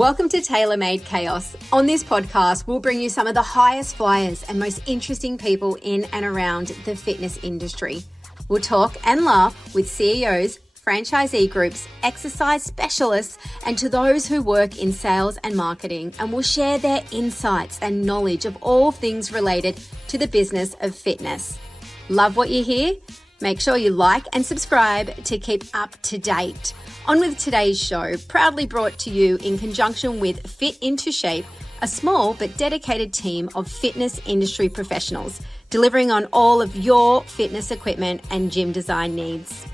Welcome to Tailor Made Chaos. On this podcast, we'll bring you some of the highest flyers and most interesting people in and around the fitness industry. We'll talk and laugh with CEOs, franchisee groups, exercise specialists, and to those who work in sales and marketing, and will share their insights and knowledge of all things related to the business of fitness. Love what you hear? Make sure you like and subscribe to keep up to date. On with today's show, proudly brought to you in conjunction with Fit Into Shape, a small but dedicated team of fitness industry professionals, delivering on all of your fitness equipment and gym design needs.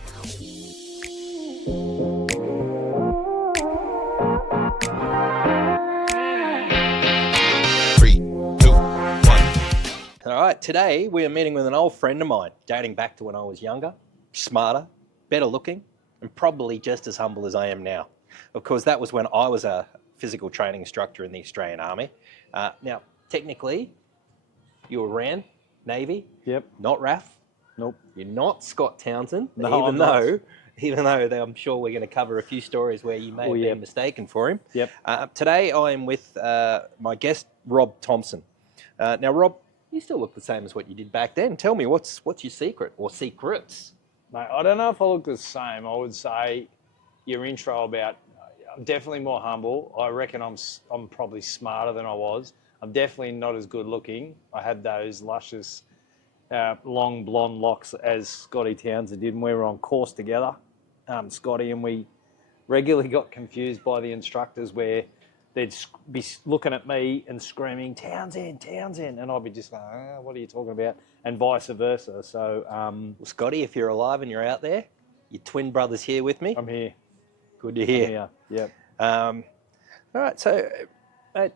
3, 2, 1. All right, today we are meeting with an old friend of mine, dating back to when I was younger, smarter, better looking, and probably just as humble as I am now. Of course, that was when I was a physical training instructor in the Australian Army. Now, technically, you were RAN, Navy. Yep. Not RAF. Nope. You're not Scott Townsend, No, even though I'm sure we're going to cover a few stories where you may have been mistaken for him. Yep. Today, I am with my guest, Rob Thompson. Now, Rob, you still look the same as what you did back then. Tell me, what's your secret or secrets? Mate, I don't know if I look the same. I would say your intro about, I'm definitely more humble. I reckon I'm probably smarter than I was. I'm definitely not as good looking. I had those luscious, long blonde locks as Scotty Townsend did when we were on course together, Scotty, and we regularly got confused by the instructors where they'd be looking at me and screaming, Townsend, Townsend, and I'd be just like, what are you talking about? And vice versa. So, well, Scotty, if you're alive and you're out there, your twin brother's here with me. I'm here. Good to hear. I'm here. Yep. All right, so mate,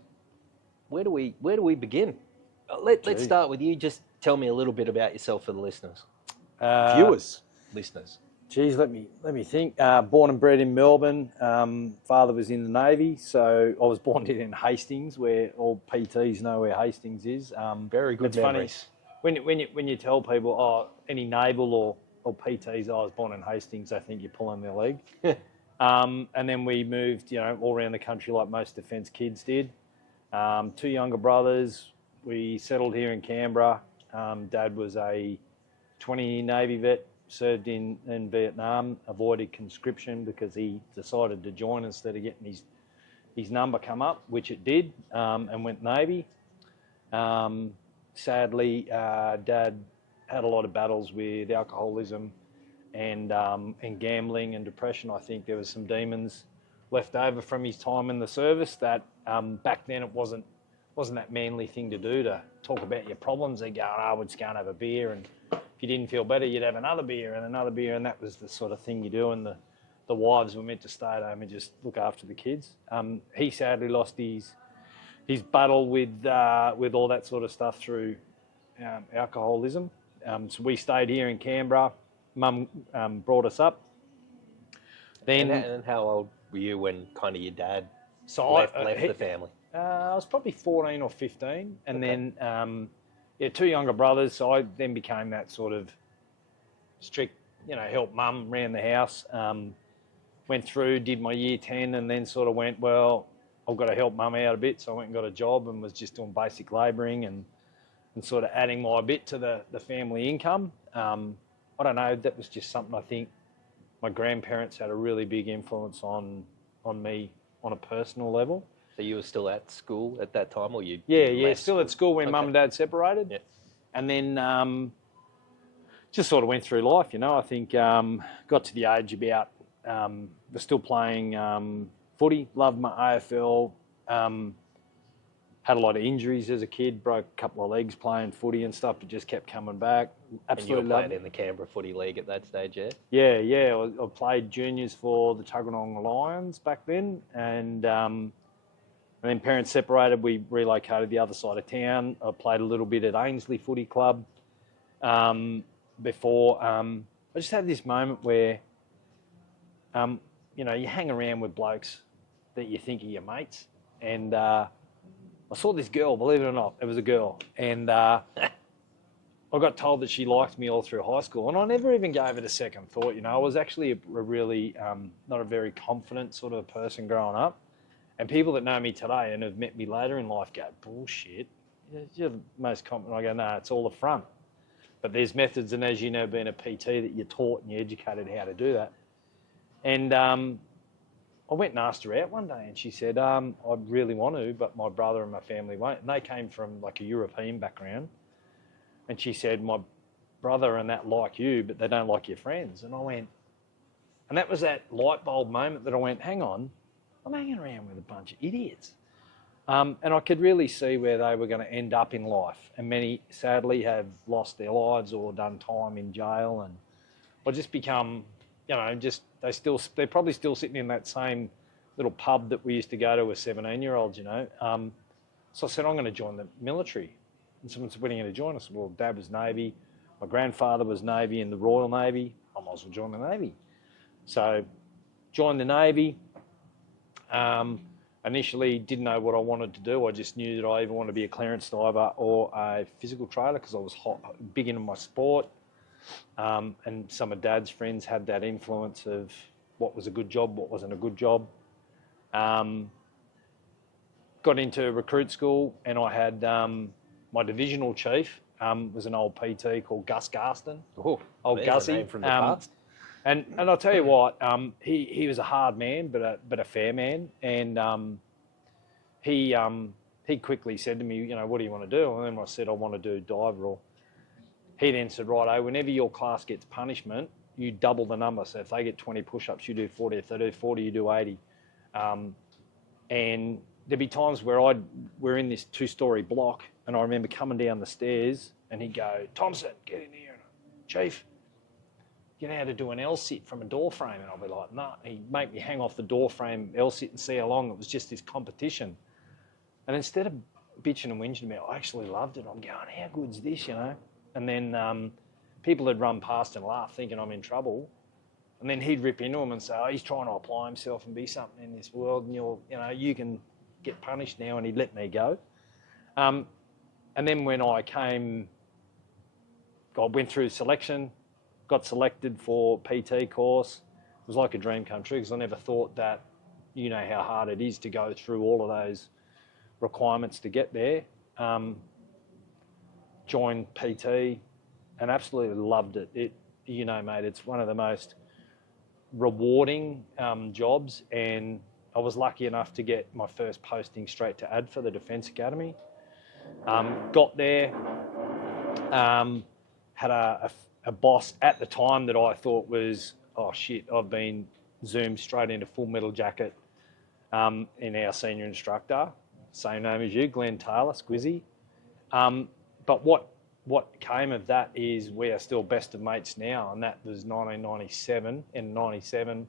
where do we begin? Let's start with you. Just tell me a little bit about yourself for the listeners, listeners. Geez, let me think. Born and bred in Melbourne. Father was in the Navy, so I was born in Hastings, where all PTs know where Hastings is. Very good memories. Funny when you tell people, any naval or PTs, I was born in Hastings, I think you're pulling their leg. And then we moved, all around the country like most defence kids did. 2 younger brothers. We settled here in Canberra. Dad was a 20-year Navy vet. Served in Vietnam, avoided conscription because he decided to join instead of getting his number come up, which it did, and went Navy. Sadly, Dad had a lot of battles with alcoholism and gambling and depression. I think there was some demons left over from his time in the service that back then it wasn't that manly thing to do, to talk about your problems. They'd go, we'll just go and have a beer, and if you didn't feel better, you'd have another beer, and that was the sort of thing you do, and the wives were meant to stay at home and just look after the kids. He sadly lost his battle with all that sort of stuff through alcoholism. So we stayed here in Canberra. Mum brought us up. And how old were you when kind of your dad left the family? I was probably 14 or 15, and then 2 younger brothers, so I then became that sort of strict, help mum, ran the house, went through, did my year 10, and then sort of went, well, I've got to help mum out a bit, so I went and got a job and was just doing basic labouring and sort of adding my bit to the family income. I don't know, that was just something I think my grandparents had a really big influence on me on a personal level. So you were still at school at that time, or you? Yeah, still at school when Mum and Dad separated. Yeah. And then just sort of went through life, I think got to the age about, was still playing footy, loved my AFL, had a lot of injuries as a kid, broke a couple of legs playing footy and stuff, but just kept coming back. Absolutely. And you were playing in the Canberra Footy League at that stage, yeah? Yeah. I played juniors for the Tuggeranong Lions back then, and then parents separated. We relocated the other side of town. I played a little bit at Ainsley Footy Club before. I just had this moment where, you hang around with blokes that you think are your mates. And I saw this girl, believe it or not, it was a girl. And I got told that she liked me all through high school. And I never even gave it a second thought. I was actually a really not a very confident sort of person growing up. And people that know me today and have met me later in life go, bullshit, you're the most competent. I go, no, it's all a front. But there's methods, and as you know, being a PT, that you're taught and you're educated how to do that. And I went and asked her out one day, and she said, I really want to, but my brother and my family won't. And they came from like a European background. And she said, my brother and that like you, but they don't like your friends. And I went, and that was that light bulb moment that I went, hang on, I'm hanging around with a bunch of idiots. And I could really see where they were going to end up in life. And many, sadly, have lost their lives or done time in jail, and or just become, they're probably still sitting in that same little pub that we used to go to as 17-year-olds, So I said, I'm going to join the military. And someone said, when are you going to join? I said, well, Dad was Navy. My grandfather was Navy in the Royal Navy. I might as well join the Navy. So joined the Navy. Initially didn't know what I wanted to do. I just knew that I either wanted to be a clearance diver or a physical trailer because I was big into my sport. And some of Dad's friends had that influence of what was a good job, what wasn't a good job. Got into recruit school, and I had my divisional chief was an old PT called Gus Garston. Oh, old Gussie. Name from the past. And I'll tell you what, he was a hard man, but a fair man. And he quickly said to me, what do you want to do? And then I said, I want to do dive roll. He then said, righto, whenever your class gets punishment, you double the number. So if they get 20 push-ups, you do 40. If they do 40, you do 80. And there'd be times where we're in this 2-story block, and I remember coming down the stairs, and he'd go, Thompson, get in here. Chief, you know how to do an L-sit from a door frame? And I'll be like, nah. He'd make me hang off the door frame L-sit and see how long. It was just this competition. And instead of bitching and whinging about it, I actually loved it. I'm going, how good's this, And then people had run past and laughed, thinking I'm in trouble. And then he'd rip into him and say, he's trying to apply himself and be something in this world, and you can get punished now. And he'd let me go. And then when I went through selection, got selected for PT course. It was like a dream come true because I never thought that, how hard it is to go through all of those requirements to get there. Joined PT and absolutely loved it. Mate, it's one of the most rewarding jobs, and I was lucky enough to get my first posting straight to ADFA, the Defence Academy. Got there, had a boss at the time that I thought was, oh shit, I've been zoomed straight into full metal jacket in our senior instructor, same name as you, Glenn Taylor, Squizzy. But what came of that is we are still best of mates now, and that was 1997, in 97,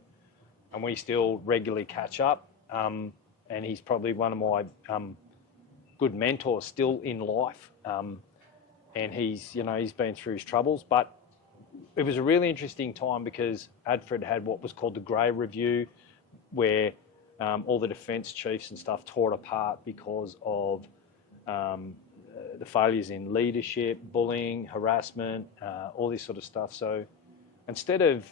and we still regularly catch up. And he's probably one of my good mentors still in life. And he's been through his troubles, but it was a really interesting time because Adfred had what was called the Grey Review, where all the defence chiefs and stuff tore it apart because of the failures in leadership, bullying, harassment, all this sort of stuff. So instead of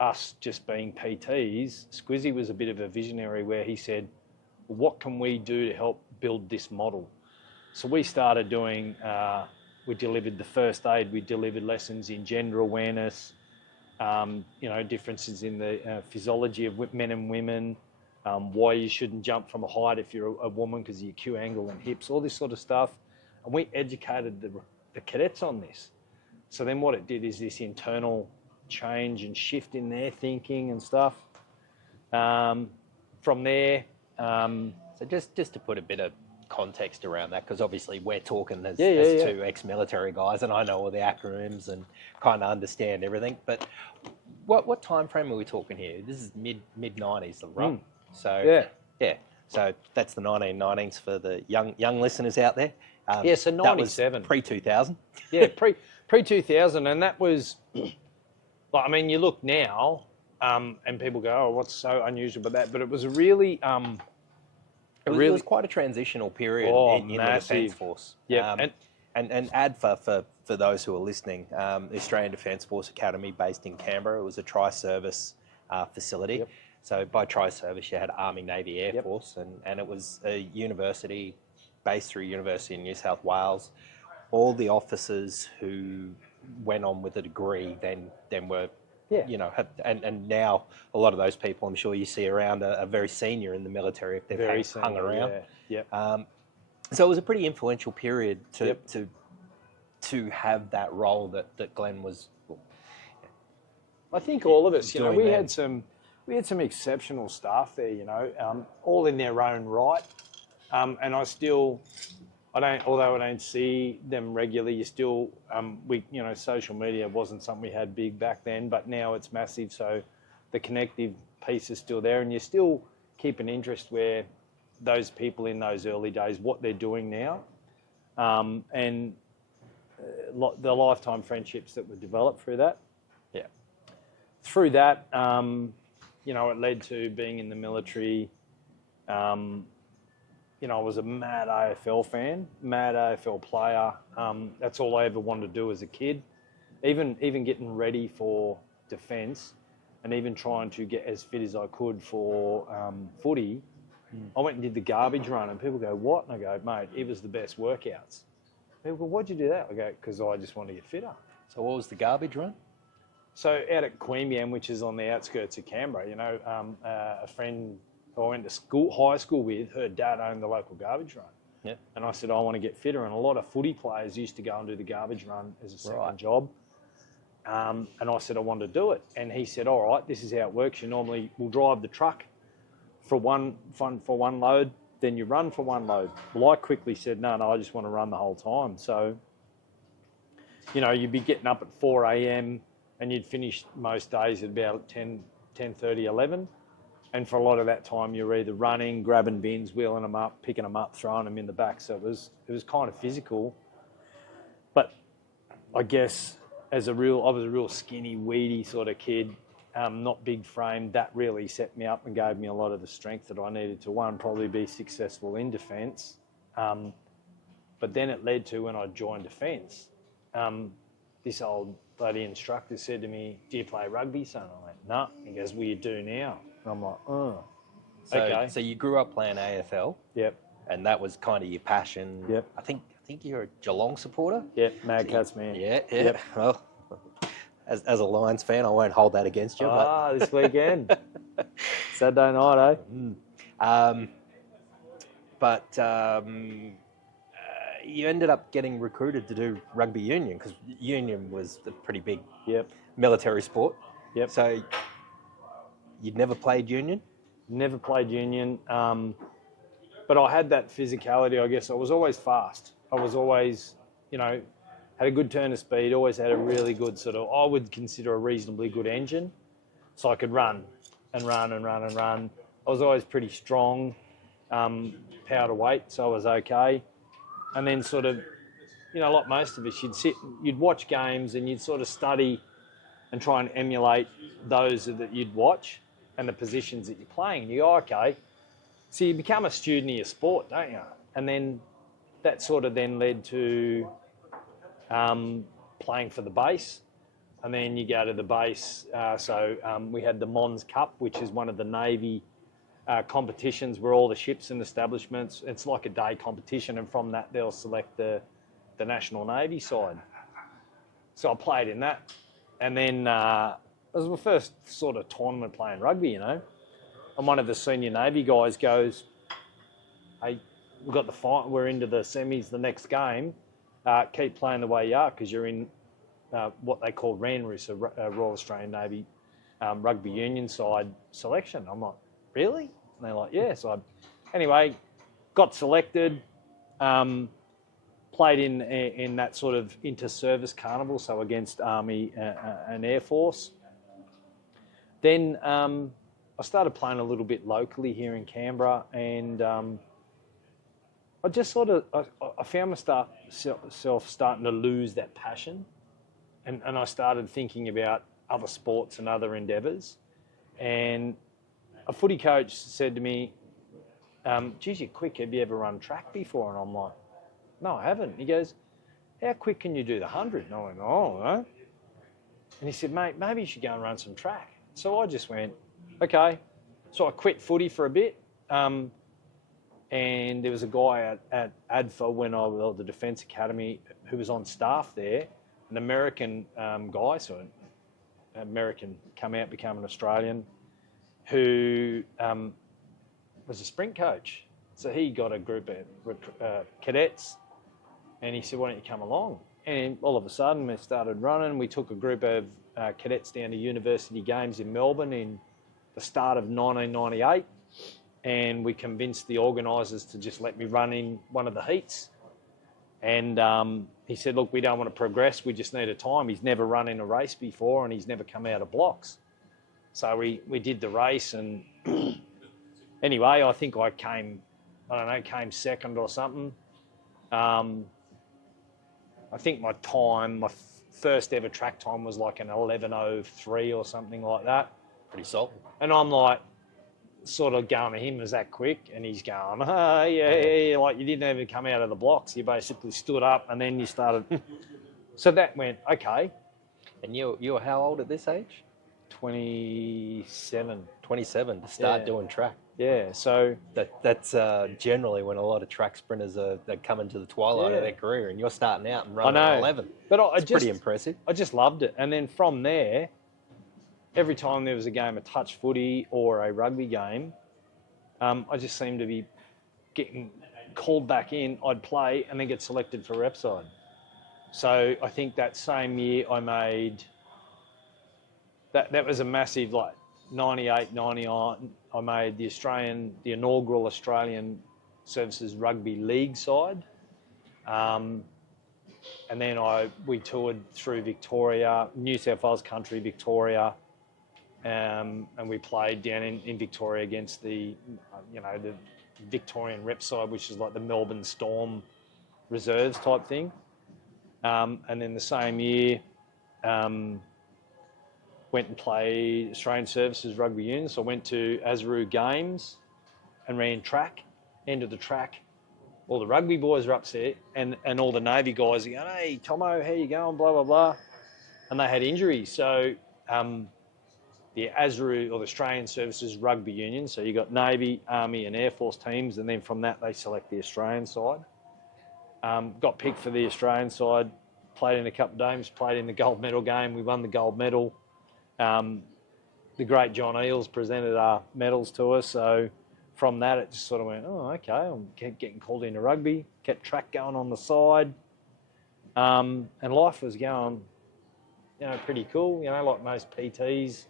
us just being PTs, Squizzy was a bit of a visionary where he said, what can we do to help build this model? So we started doing... we delivered the first aid, we delivered lessons in gender awareness, differences in the physiology of men and women, why you shouldn't jump from a height if you're a woman because of your Q angle and hips, all this sort of stuff. And we educated the cadets on this. So then what it did is this internal change and shift in their thinking and stuff. From there... So just to put a bit of context around that, because obviously we're talking as two ex-military guys, and I know all the acronyms and kind of understand everything. But what time frame are we talking here? This is mid 90s, right? So so that's the 1990s for the young listeners out there. So 97, pre 2000. pre 2000, and that was like, I mean, you look now, and people go, "Oh, what's so unusual about that?" But it was a really It was quite a transitional period in the Defence Force. Yeah, and ADFA, for those who are listening, the Australian Defence Force Academy based in Canberra. It was a tri-service facility. Yep. So by tri-service, you had Army, Navy, Air Force, and it was a university based through University in New South Wales. All the officers who went on with a degree then were, and now a lot of those people I'm sure you see around are very senior in the military if they've hung around. So it was a pretty influential period to have that role that Glenn was. I think all of us, we had some exceptional staff there, all in their own right, and although I don't see them regularly, social media wasn't something we had big back then, but now it's massive. So the connective piece is still there, and you still keep an interest where those people in those early days, what they're doing now, and the lifetime friendships that were developed through that. Yeah. Through that, it led to being in the military. I was a mad AFL fan, mad AFL player. That's all I ever wanted to do as a kid. Even getting ready for defence and even trying to get as fit as I could for footy, I went and did the garbage run, and people go, "What?" And I go, "Mate, it was the best workouts." People go, "Why'd you do that?" I go, "Because I just want to get fitter." So what was the garbage run? So out at Queanbeyan, which is on the outskirts of Canberra, a friend who I went to high school with, her dad owned the local garbage run. Yep. And I said, I want to get fitter. And a lot of footy players used to go and do the garbage run as a second job. And I said, I want to do it. And he said, all right, this is how it works. You normally will drive the truck for one load, then you run for one load. Well, I quickly said, no, I just want to run the whole time. So, you'd be getting up at 4 a.m. and you'd finish most days at about 10:30, 11. And for a lot of that time, you're either running, grabbing bins, wheeling them up, picking them up, throwing them in the back. So it was kind of physical. But I guess I was a real skinny, weedy sort of kid, not big frame. That really set me up and gave me a lot of the strength that I needed to, probably be successful in defence. But then it led to when I joined defence, this old bloody instructor said to me, "Do you play rugby, son?" I went, "No." He goes, "Well, you do now." And I'm like, "Oh, okay." So you grew up playing AFL. Yep. And that was kind of your passion. Yep. I think you're a Geelong supporter. Yep, Mad Cats man. Yeah. Yep. Well, as a Lions fan, I won't hold that against you. This weekend. Saturday night, you ended up getting recruited to do rugby union because union was a pretty big military sport. Yep. So you'd never played union? Never played union. But I had that physicality, I guess. I was always fast. I was always, had a good turn of speed, always had a really good I would consider a reasonably good engine. So I could run and run and run and run. I was always pretty strong, power to weight, so I was okay. And then like most of us, you'd watch games and you'd sort of study and try and emulate those that you'd watch and the positions that you're playing. And you go, okay. So you become a student of your sport, don't you? And then that sort of then led to playing for the base. And then you go to the base. We had the Mons Cup, which is one of the Navy competitions where all the ships and establishments, it's like a day competition, and from that they'll select the National Navy side. So I played in that. And then it was my first sort of tournament playing rugby, And one of the senior Navy guys goes, "Hey, we've got the fight. We're into the semis the next game. Keep playing the way you are because you're in what they call RANRU, a Royal Australian Navy rugby union side selection." I'm like, "Really?" And they're like, "Yeah." So anyway, got selected, played in that sort of inter-service carnival, so against Army and Air Force. Then I started playing a little bit locally here in Canberra, and I just I found myself starting to lose that passion, and I started thinking about other sports and other endeavours. And a footy coach said to me, "Geez, you're quick. Have you ever run track before?" And I'm like, "No, I haven't." He goes, "How quick can you do the 100? And I went, "Oh, no." And he said, "Mate, maybe you should go and run some track." So I just went, okay. So I quit footy for a bit. And there was a guy at ADFA when I was at the Defence Academy who was on staff there, an American guy, so an American come out, become an Australian, who was a sprint coach. So he got a group of cadets, and he said, why don't you come along? And all of a sudden we started running. We took a group of cadets down to University Games in Melbourne in the start of 1998, and we convinced the organisers to just let me run in one of the heats. And he said, look, we don't want to progress, we just need a time. He's never run in a race before and he's never come out of blocks. So we did the race, and anyway, I think I came second or something. I think my first ever track time was like an 11:03 or something like that. Pretty solid. And I'm like, sort of going to him, is that quick? And he's going, oh, yeah, like you didn't even come out of the blocks. You basically stood up and then you started. So that went, okay. And you were how old at this age? 27. 27 to start doing track. Yeah, so that's generally when a lot of track sprinters are coming to the twilight of their career, and you're starting out and running at 11. But it's pretty impressive. I just loved it. And then from there, every time there was a game of touch footy or a rugby game, I just seemed to be getting called back in. I'd play and then get selected for rep side. So I think that same year I made, that was a massive, like 98, 99, I made the inaugural Australian Services Rugby League side. And then we toured through Victoria, New South Wales country, Victoria, and we played down in Victoria against the Victorian rep side, which is like the Melbourne Storm reserves type thing. And then the same year, went and played Australian Services Rugby Union. So I went to Azaroo Games and ran track, end of the track. All the rugby boys were upset, and all the Navy guys are going, hey, Tomo, how you going, blah, blah, blah. And they had injuries. So the Azaroo, or the Australian Services Rugby Union, so you got Navy, Army and Air Force teams, and then from that they select the Australian side. Got picked for the Australian side, played in a couple of games, played in the gold medal game. We won the gold medal. The great John Eales presented our medals to us, so from that it just sort of went, oh, okay, I'm getting called into rugby, kept track going on the side, and life was going, pretty cool, like most PTs.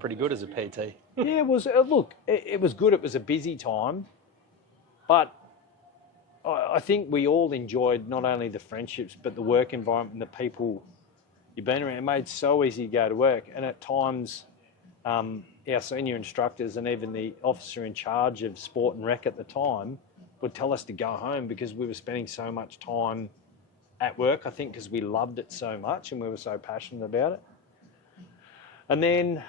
Pretty good as a PT. Yeah, it was, look, it was good, it was a busy time, but I think we all enjoyed not only the friendships, but the work environment and the people you've been around. It made it so easy to go to work, and at times our senior instructors and even the officer in charge of sport and rec at the time would tell us to go home because we were spending so much time at work, I think because we loved it so much and we were so passionate about it. And then,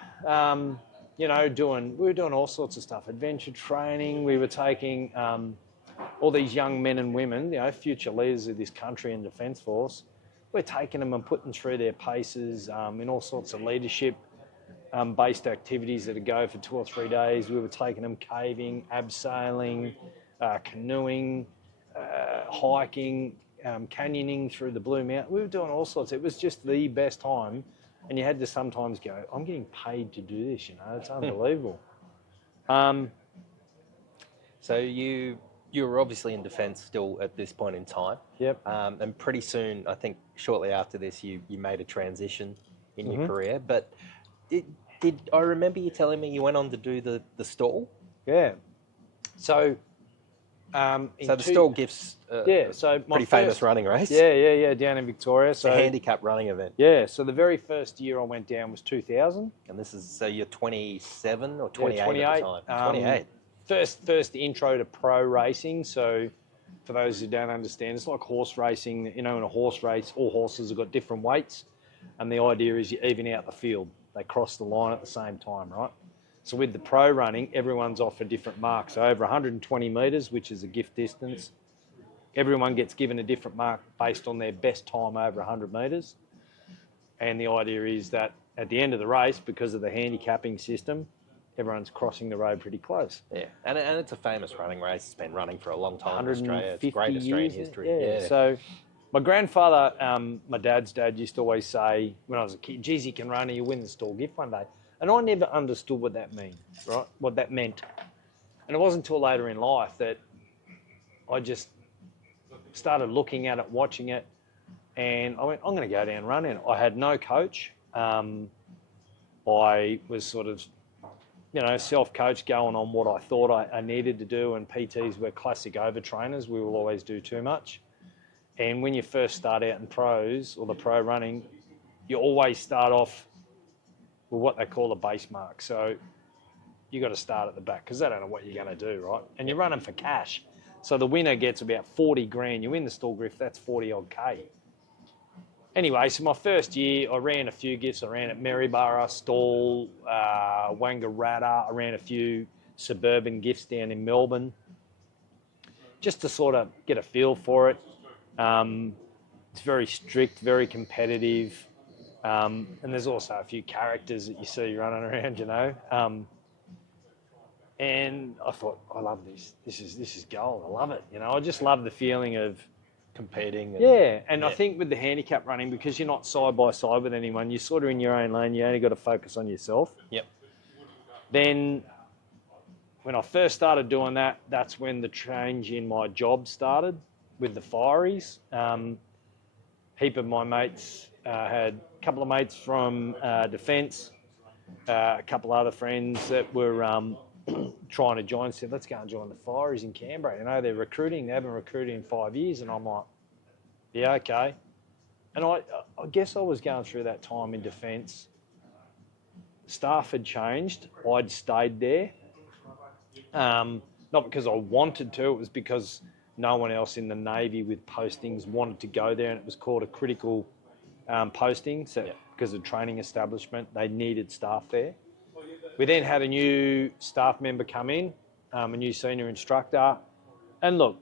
we were doing all sorts of stuff, adventure training. We were taking all these young men and women, future leaders of this country and Defence Force. We're taking them and putting them through their paces in all sorts of leadership based activities that would go for 2 or 3 days. We were taking them caving, abseiling, canoeing, hiking, canyoning through the Blue Mountain. We were doing all sorts. It was just the best time. And you had to sometimes go, I'm getting paid to do this, it's unbelievable. So you were obviously in defence still at this point in time. Yep. And pretty soon, I think shortly after this, you made a transition in your career. But did I remember you telling me you went on to do the stall? Yeah. So the stall gives pretty famous running race. Yeah, down in Victoria. So it's a handicap running event. Yeah, so the very first year I went down was 2000. And this is, so you're 27 or 28 28 at the time? 28. First intro to pro racing. So for those who don't understand, it's like horse racing. In a horse race, all horses have got different weights. And the idea is you even out the field. They cross the line at the same time, right? So with the pro running, everyone's off a different mark. So over 120 metres, which is a gift distance, everyone gets given a different mark based on their best time over 100 metres. And the idea is that at the end of the race, because of the handicapping system, everyone's crossing the road pretty close. Yeah, and it's a famous running race. It's been running for a long time in Australia. It's 150 great Australian years, history. Yeah. So my grandfather, my dad's dad, used to always say when I was a kid, geez, you can run and you win the store gift one day. And I never understood what that meant, right? What that meant. And it wasn't until later in life that I just started looking at it, watching it, and I went, I'm going to go down running. I had no coach. I was sort of, self-coached, going on what I thought I needed to do, and PTs were classic overtrainers. We will always do too much. And when you first start out in pros or the pro running, you always start off with what they call a base mark. So you got to start at the back because they don't know what you're going to do, right? And you're running for cash. So the winner gets about 40 grand. You win the stall grift, that's 40 odd K. Anyway, so my first year, I ran a few gifts. I ran at Maryborough, Stall, Wangaratta. I ran a few suburban gifts down in Melbourne, just to sort of get a feel for it. It's very strict, very competitive, and there's also a few characters that you see running around, And I thought, I love this. This is gold. I love it. I just love the feeling of competing. And I think with the handicap running, because you're not side by side with anyone, you're sort of in your own lane. You only got to focus on yourself. Yep. Then when I first started doing that, that's when the change in my job started with the Fireys. Heap of my mates, had a couple of mates from Defence, a couple other friends that were trying to join, said, let's go and join the Fireys in Canberra. They're recruiting. They haven't recruited in 5 years. And I'm like, yeah, okay. And I guess I was going through that time in Defence. Staff had changed. I'd stayed there. Not because I wanted to. It was because no one else in the Navy with postings wanted to go there. And it was called a critical posting. So because of training establishment, they needed staff there. We then had a new staff member come in, a new senior instructor. And look,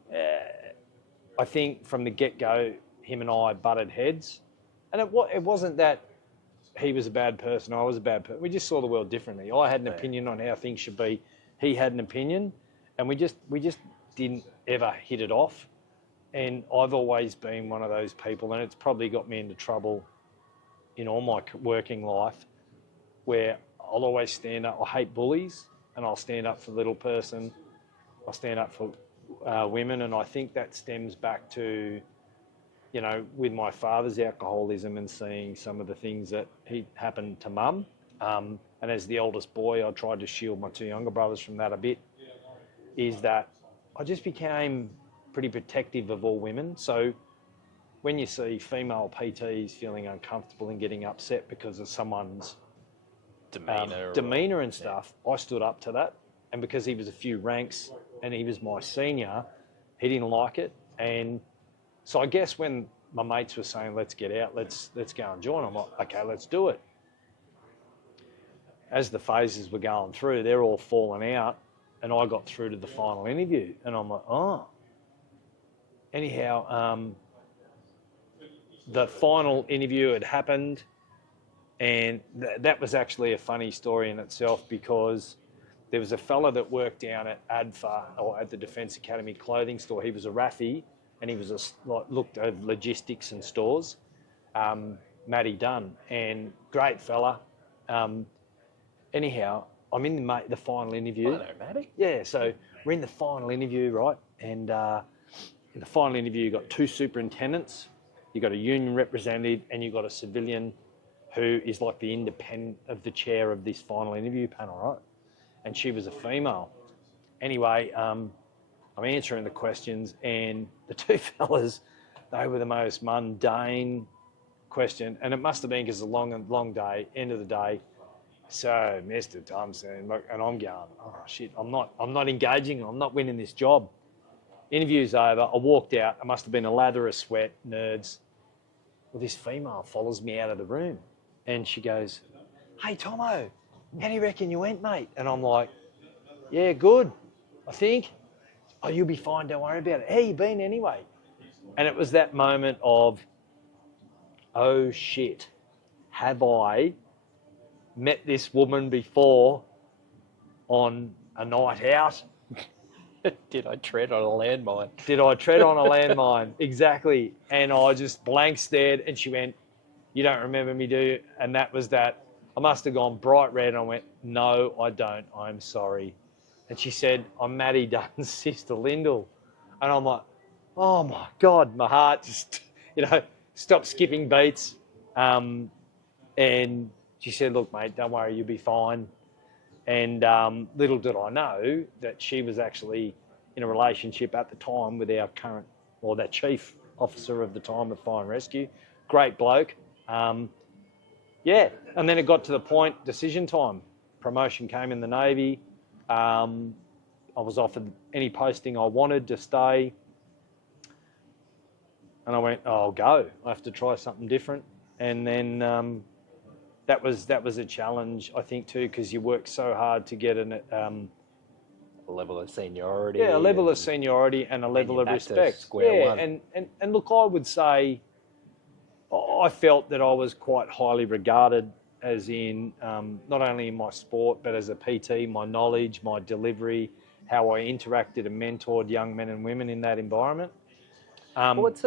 I think from the get-go, him and I butted heads. And it wasn't that he was a bad person, I was a bad person. We just saw the world differently. I had an opinion on how things should be. He had an opinion. And we just didn't ever hit it off. And I've always been one of those people, and it's probably got me into trouble in all my working life, where I'll always stand up. I hate bullies, and I'll stand up for the little person. I'll stand up for women, and I think that stems back to, with my father's alcoholism and seeing some of the things that happened to Mum. And as the oldest boy, I tried to shield my two younger brothers from that a bit, is that I just became pretty protective of all women. So when you see female PTs feeling uncomfortable and getting upset because of someone's demeanour and stuff, I stood up to that. And because he was a few ranks and he was my senior, he didn't like it. And so I guess when my mates were saying, let's get out, let's go and join, I'm like, okay, let's do it. As the phases were going through, they're all falling out, and I got through to the final interview. And I'm like, oh. Anyhow, the final interview had happened. And that was actually a funny story in itself, because there was a fella that worked down at ADFA, or at the Defence Academy clothing store. He was a raffie, and he was looked at logistics and stores. Matty Dunn, and great fella. Anyhow, I'm in the final interview. I know Matty. Yeah, so we're in the final interview, right? And in the final interview, you've got two superintendents, you've got a union representative, and you've got a civilian who is like the independent of the chair of this final interview panel, right? And she was a female. Anyway, I'm answering the questions, and the two fellas, they were the most mundane question, and it must have been because it's a long day, end of the day. So, Mr. Thompson, and I'm going, oh shit, I'm not engaging, I'm not winning this job. Interview's over, I walked out, it must have been a lather of sweat, nerds. Well, this female follows me out of the room, and she goes, hey Tomo, how do you reckon you went, mate? And I'm like, yeah, good, I think. Oh, you'll be fine, don't worry about it. How you been anyway? And it was that moment of, oh shit, have I met this woman before on a night out. Did I tread on a landmine? Did I tread on a landmine? Exactly. And I just blank stared, and she went, "You don't remember me, do you?" And that was that. I must have gone bright red, and I went, "No, I don't. I'm sorry." And she said, "I'm Maddie Dunn's sister, Lyndall." And I'm like, oh my God, my heart just, stopped skipping beats. And she said, "Look, mate, don't worry, you'll be fine." And little did I know that she was actually in a relationship at the time with our current, or that chief officer of the time of Fire and Rescue. Great bloke. And then it got to the point, decision time. Promotion came in the Navy. I was offered any posting I wanted to stay. And I went, "Oh, I'll go. I have to try something different." And then that was a challenge, I think, too, because you work so hard to get a level of seniority. Yeah, a level of seniority and a level of respect. Square one. And look, I would say I felt that I was quite highly regarded, as in not only in my sport, but as a PT, my knowledge, my delivery, how I interacted and mentored young men and women in that environment. Well, it's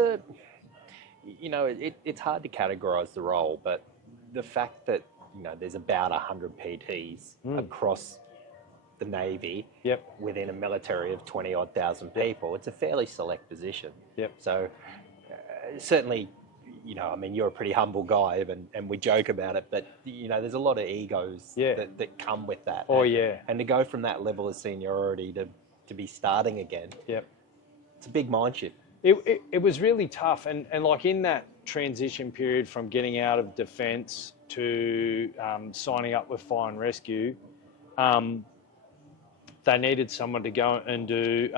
hard to categorise the role, but the fact that there's about 100 PTs across the Navy, within a military of 20-odd thousand people, it's a fairly select position. So certainly, you're a pretty humble guy, and we joke about it, but there's a lot of egos that come with that. And to go from that level of seniority to be starting again, it's a big mind shift. It was really tough, and like in that transition period from getting out of defence to signing up with Fire and Rescue, they needed someone to go and do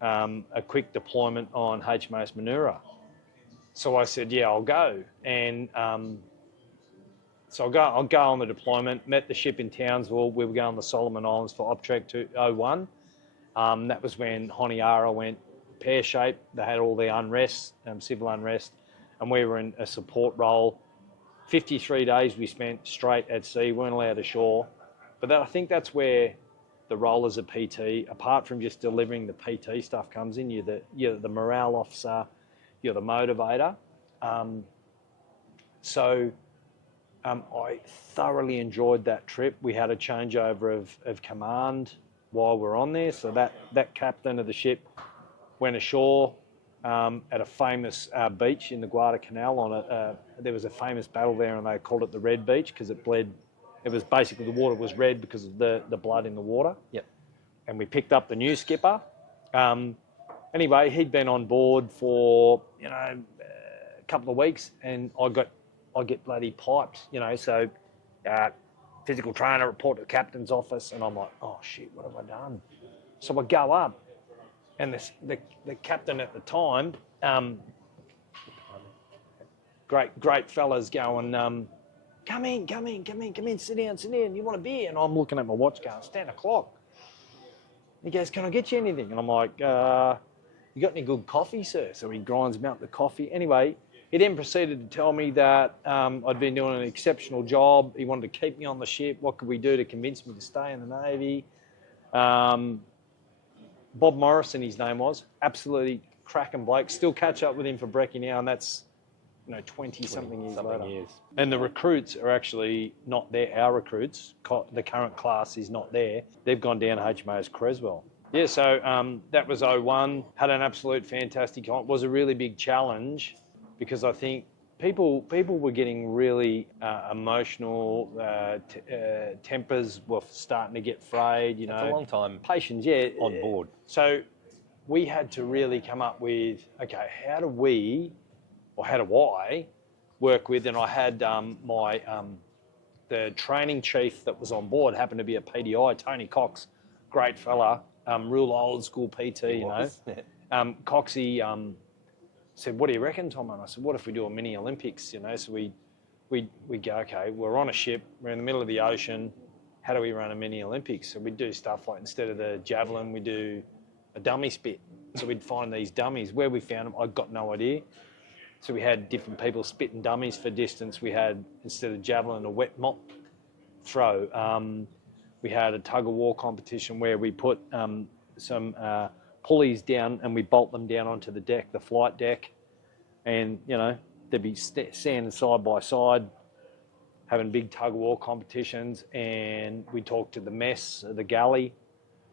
a quick deployment on HMAS Manura. So I said, "Yeah, I'll go." And so I'll go on the deployment. Met the ship in Townsville. We were going to the Solomon Islands for OPTREC 201. That was when Honiara went pear-shaped. They had all the unrest, civil unrest, and we were in a support role. 53 days we spent straight at sea, weren't allowed ashore. But I think that's where the role as a PT, apart from just delivering the PT stuff, comes in. You're the morale officer, you're the motivator. I thoroughly enjoyed that trip. We had a changeover of command while we're on there. So that captain of the ship went ashore at a famous beach in the Guadalcanal. There was a famous battle there, and they called it the Red Beach because it bled. It was basically, the water was red because of the blood in the water. And we picked up the new skipper. Anyway, he'd been on board for a couple of weeks, and I get bloody piped. So physical trainer report to the captain's office, and I'm like, "Oh shit, what have I done?" So I go up. And the captain at the time, great fellas going, come in, sit down, you want a beer?" And I'm looking at my watch going, "It's 10 o'clock. He goes, "Can I get you anything?" And I'm like, "You got any good coffee, sir?" So he grinds me out the coffee. Anyway, he then proceeded to tell me that I'd been doing an exceptional job. He wanted to keep me on the ship. What could we do to convince me to stay in the Navy? Bob Morrison, his name was, absolutely cracking bloke. Still catch up with him for brekkie now, and that's 20-something years later. And the recruits are actually not there. Our recruits, the current class is not there. They've gone down to HMAS Creswell. Yeah, so that was 01. Had an absolute fantastic time. It was a really big challenge because I think people were getting really emotional. Tempers were starting to get frayed. It's a long time. Patience, on board. So we had to really come up with, okay, how do I work with? And I had the training chief that was on board happened to be a PDI, Tony Cox, great fella, real old school PT, Coxie said, "What do you reckon, Tom?" And I said, "What if we do a mini Olympics?" So we go, okay, we're on a ship, we're in the middle of the ocean. How do we run a mini Olympics? So we'd do stuff like, instead of the javelin, we do a dummy spit. So we'd find these dummies. Where we found them, I got no idea. So we had different people spitting dummies for distance. We had, instead of javelin, a wet mop throw. we had a tug of war competition where we put some pulleys down and we bolt them down onto the deck, the flight deck, and they'd be standing side by side, having big tug of war competitions, and we talked to the mess, the galley,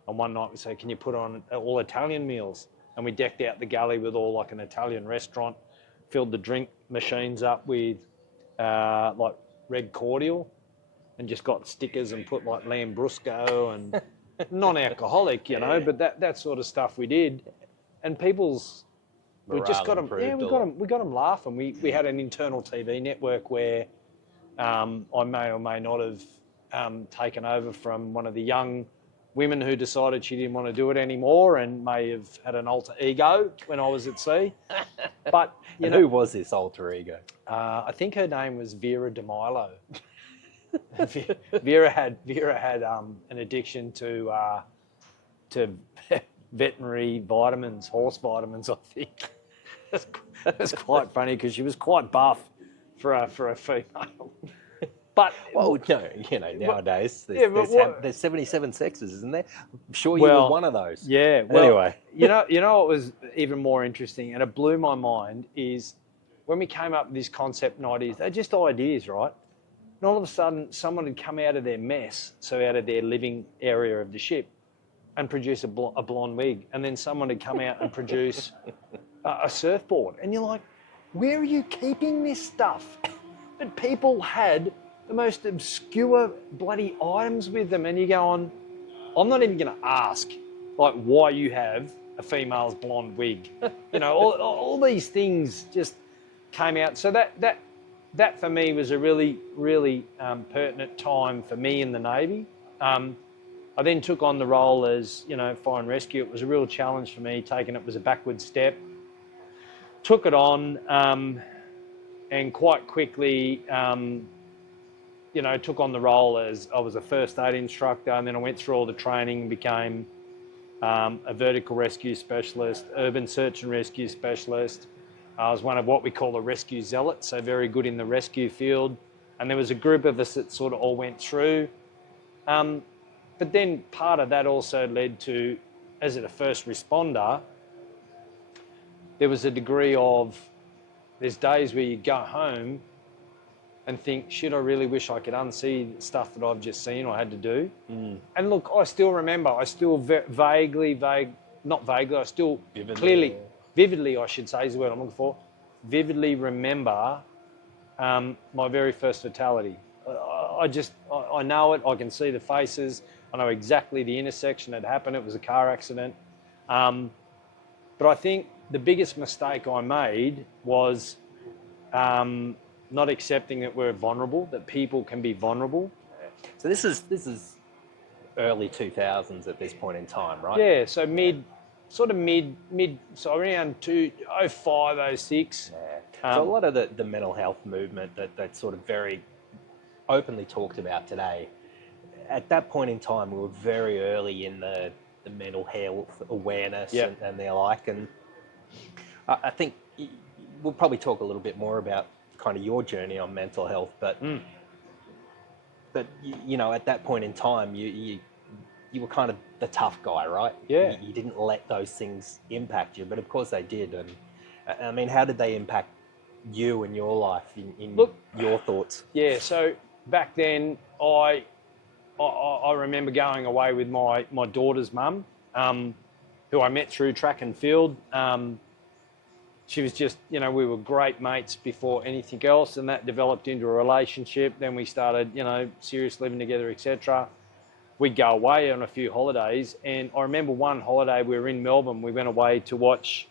and one night we say, can you put on all Italian meals? And we decked out the galley with all like an Italian restaurant, filled the drink machines up with like red cordial, and just got stickers and put like Lambrusco and non-alcoholic, but that sort of stuff we did, and people's we just got them. Yeah, we got them laughing. We had an internal TV network where I may or may not have taken over from one of the young women who decided she didn't want to do it anymore and may have had an alter ego when I was at sea. But who was this alter ego? I think her name was Vera DeMilo. Vera had an addiction to veterinary vitamins, horse vitamins, I think. That's quite funny because she was quite buff for a female. But nowadays there's 77 sexes, isn't there? I'm sure you were one of those. Yeah. Well, anyway, what was even more interesting, and it blew my mind, is when we came up with this concept and ideas. They're just ideas, right? And all of a sudden, someone had come out of their mess, so out of their living area of the ship, and produce a blonde wig, and then someone had come out and produce a surfboard, and you're like, where are you keeping this stuff? But people had the most obscure bloody items with them, and you go on, I'm not even going to ask like why you have a female's blonde wig. All these things just came out. So that for me was a really, really pertinent time for me in the Navy. I then took on the role as, fire and rescue. It was a real challenge for me. Taking it was a backward step. Took it on and quite quickly, took on the role as I was a first aid instructor, and then I went through all the training and became a vertical rescue specialist, urban search and rescue specialist. I was one of what we call a rescue zealot, so very good in the rescue field. And there was a group of us that sort of all went through. But then part of that also led to, as a first responder, there was a degree of, there's days where you go home and think, shit, I really wish I could unsee stuff that I've just seen or had to do. Mm. And look, I still remember, I still vividly, vividly, I should say is the word I'm looking for, vividly remember my very first fatality. I know it, I can see the faces, I know exactly the intersection that happened, it was a car accident. But I think the biggest mistake I made was not accepting that we're vulnerable, that people can be vulnerable. So this is early 2000s at this point in time, right? Yeah, so so around 2005, 06. Yeah. So a lot of the mental health movement that's sort of very openly talked about today, at that point in time, we were very early in the mental health awareness and the like. And I think we'll probably talk a little bit more about kind of your journey on mental health, but at that point in time, you were kind of the tough guy, right? Yeah. You didn't let those things impact you, but of course they did. And I mean, how did they impact you and your life in your thoughts? Yeah, so back then I remember going away with my daughter's mum, who I met through track and field. She was just, we were great mates before anything else, and that developed into a relationship. Then we started, serious living together, etc. We'd go away on a few holidays, and I remember one holiday we were in Melbourne. We went away to watch,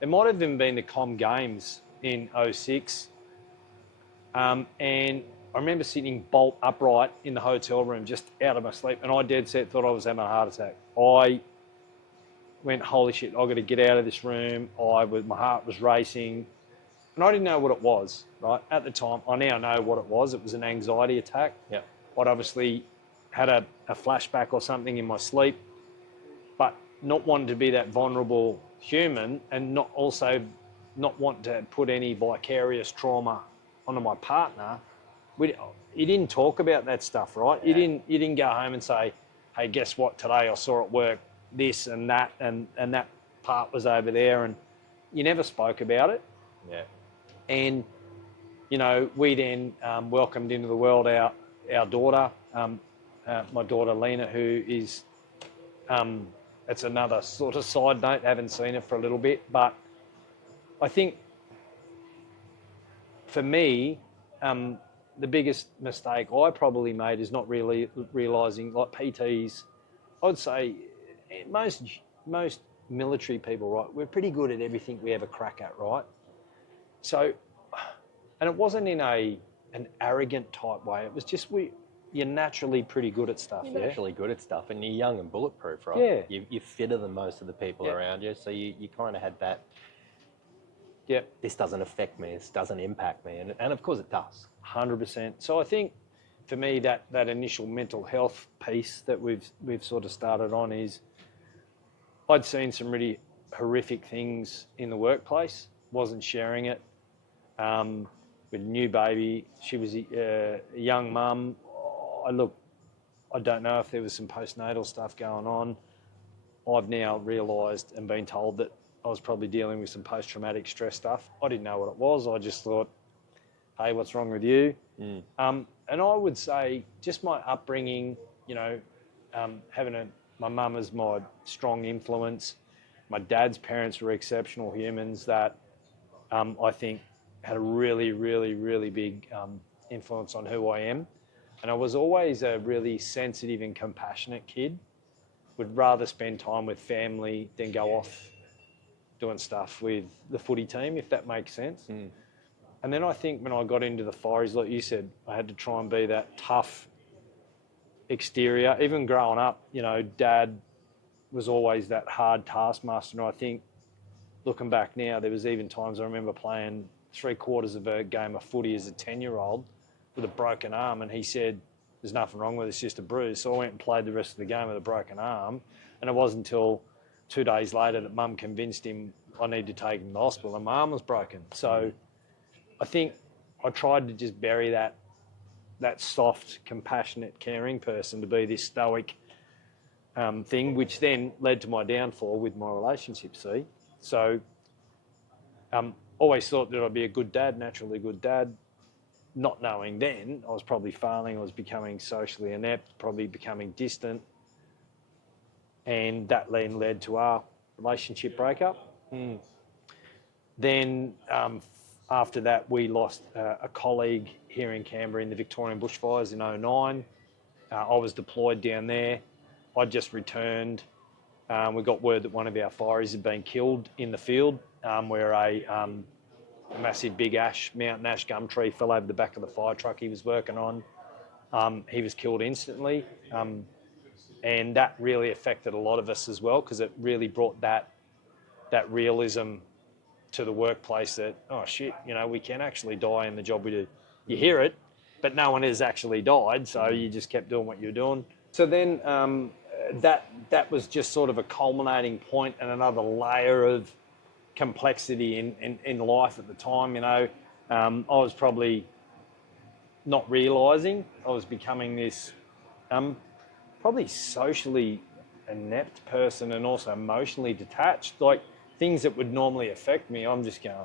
it might have even been the Com Games in 06. And I remember sitting bolt upright in the hotel room, just out of my sleep, and I dead set thought I was having a heart attack. I went, holy shit, I've got to get out of this room. My heart was racing, and I didn't know what it was, right? At the time, I now know what it was. It was an anxiety attack. Yeah. I'd obviously had a flashback or something in my sleep, but not wanting to be that vulnerable human, and not want to put any vicarious trauma onto my partner, you didn't talk about that stuff, right? Yeah. You didn't go home and say, hey, guess what? Today I saw at work this and that, and that part was over there, and you never spoke about it. Yeah. And we then welcomed into the world our daughter, my daughter Lena, who is. It's another sort of side note. Haven't seen her for a little bit, but I think for me, the biggest mistake I probably made is not really realising, like PTs, I'd say most military people, right, we're pretty good at everything we have a crack at, right? So, and it wasn't in an arrogant type way. It was just you're naturally pretty good at stuff. You're naturally good at stuff, and you're young and bulletproof, right? Yeah. You're fitter than most of the people around you, so you kind of had that. Yep. This doesn't affect me. This doesn't impact me, and of course it does. 100%. So I think for me that initial mental health piece that we've sort of started on is I'd seen some really horrific things in the workplace. Wasn't sharing it. With a new baby, she was a young mum. I don't know if there was some postnatal stuff going on. I've now realised and been told that I was probably dealing with some post-traumatic stress stuff. I didn't know what it was. I just thought, hey, what's wrong with you? And I would say just my upbringing, having my mum as my strong influence. My dad's parents were exceptional humans that I think had a really, really, really big influence on who I am. And I was always a really sensitive and compassionate kid. Would rather spend time with family than go off doing stuff with the footy team, if that makes sense. And then I think when I got into the Fireys, like you said, I had to try and be that tough exterior. Even growing up, Dad was always that hard taskmaster. And I think, looking back now, there was even times I remember playing 3/4 of a game of footy as a 10-year-old with a broken arm, and he said, there's nothing wrong with it, it's just a bruise. So I went and played the rest of the game with a broken arm, and it wasn't until 2 days later that Mum convinced him I need to take him to the hospital, and my arm was broken. So I think I tried to just bury that soft, compassionate, caring person to be this stoic thing, which then led to my downfall with my relationship, see? So always thought that I'd be a good dad, naturally good dad, not knowing then I was probably failing, I was becoming socially inept, probably becoming distant, and that then led to our relationship breakup. Then after that, we lost a colleague here in Canberra in the Victorian bushfires in 2009. I was deployed down there. I just returned. We got word that one of our fireys had been killed in the field, where a massive big mountain ash gum tree fell over the back of the fire truck he was working on. He was killed instantly. And that really affected a lot of us as well, because it really brought that realism to the workplace that, oh shit, we can actually die in the job we do. You hear it, but no one has actually died, so you just kept doing what you're doing. So then that was just sort of a culminating point and another layer of complexity in life at the time. I was probably not realising I was becoming this probably socially inept person and also emotionally detached. Like things that would normally affect me, I'm just going,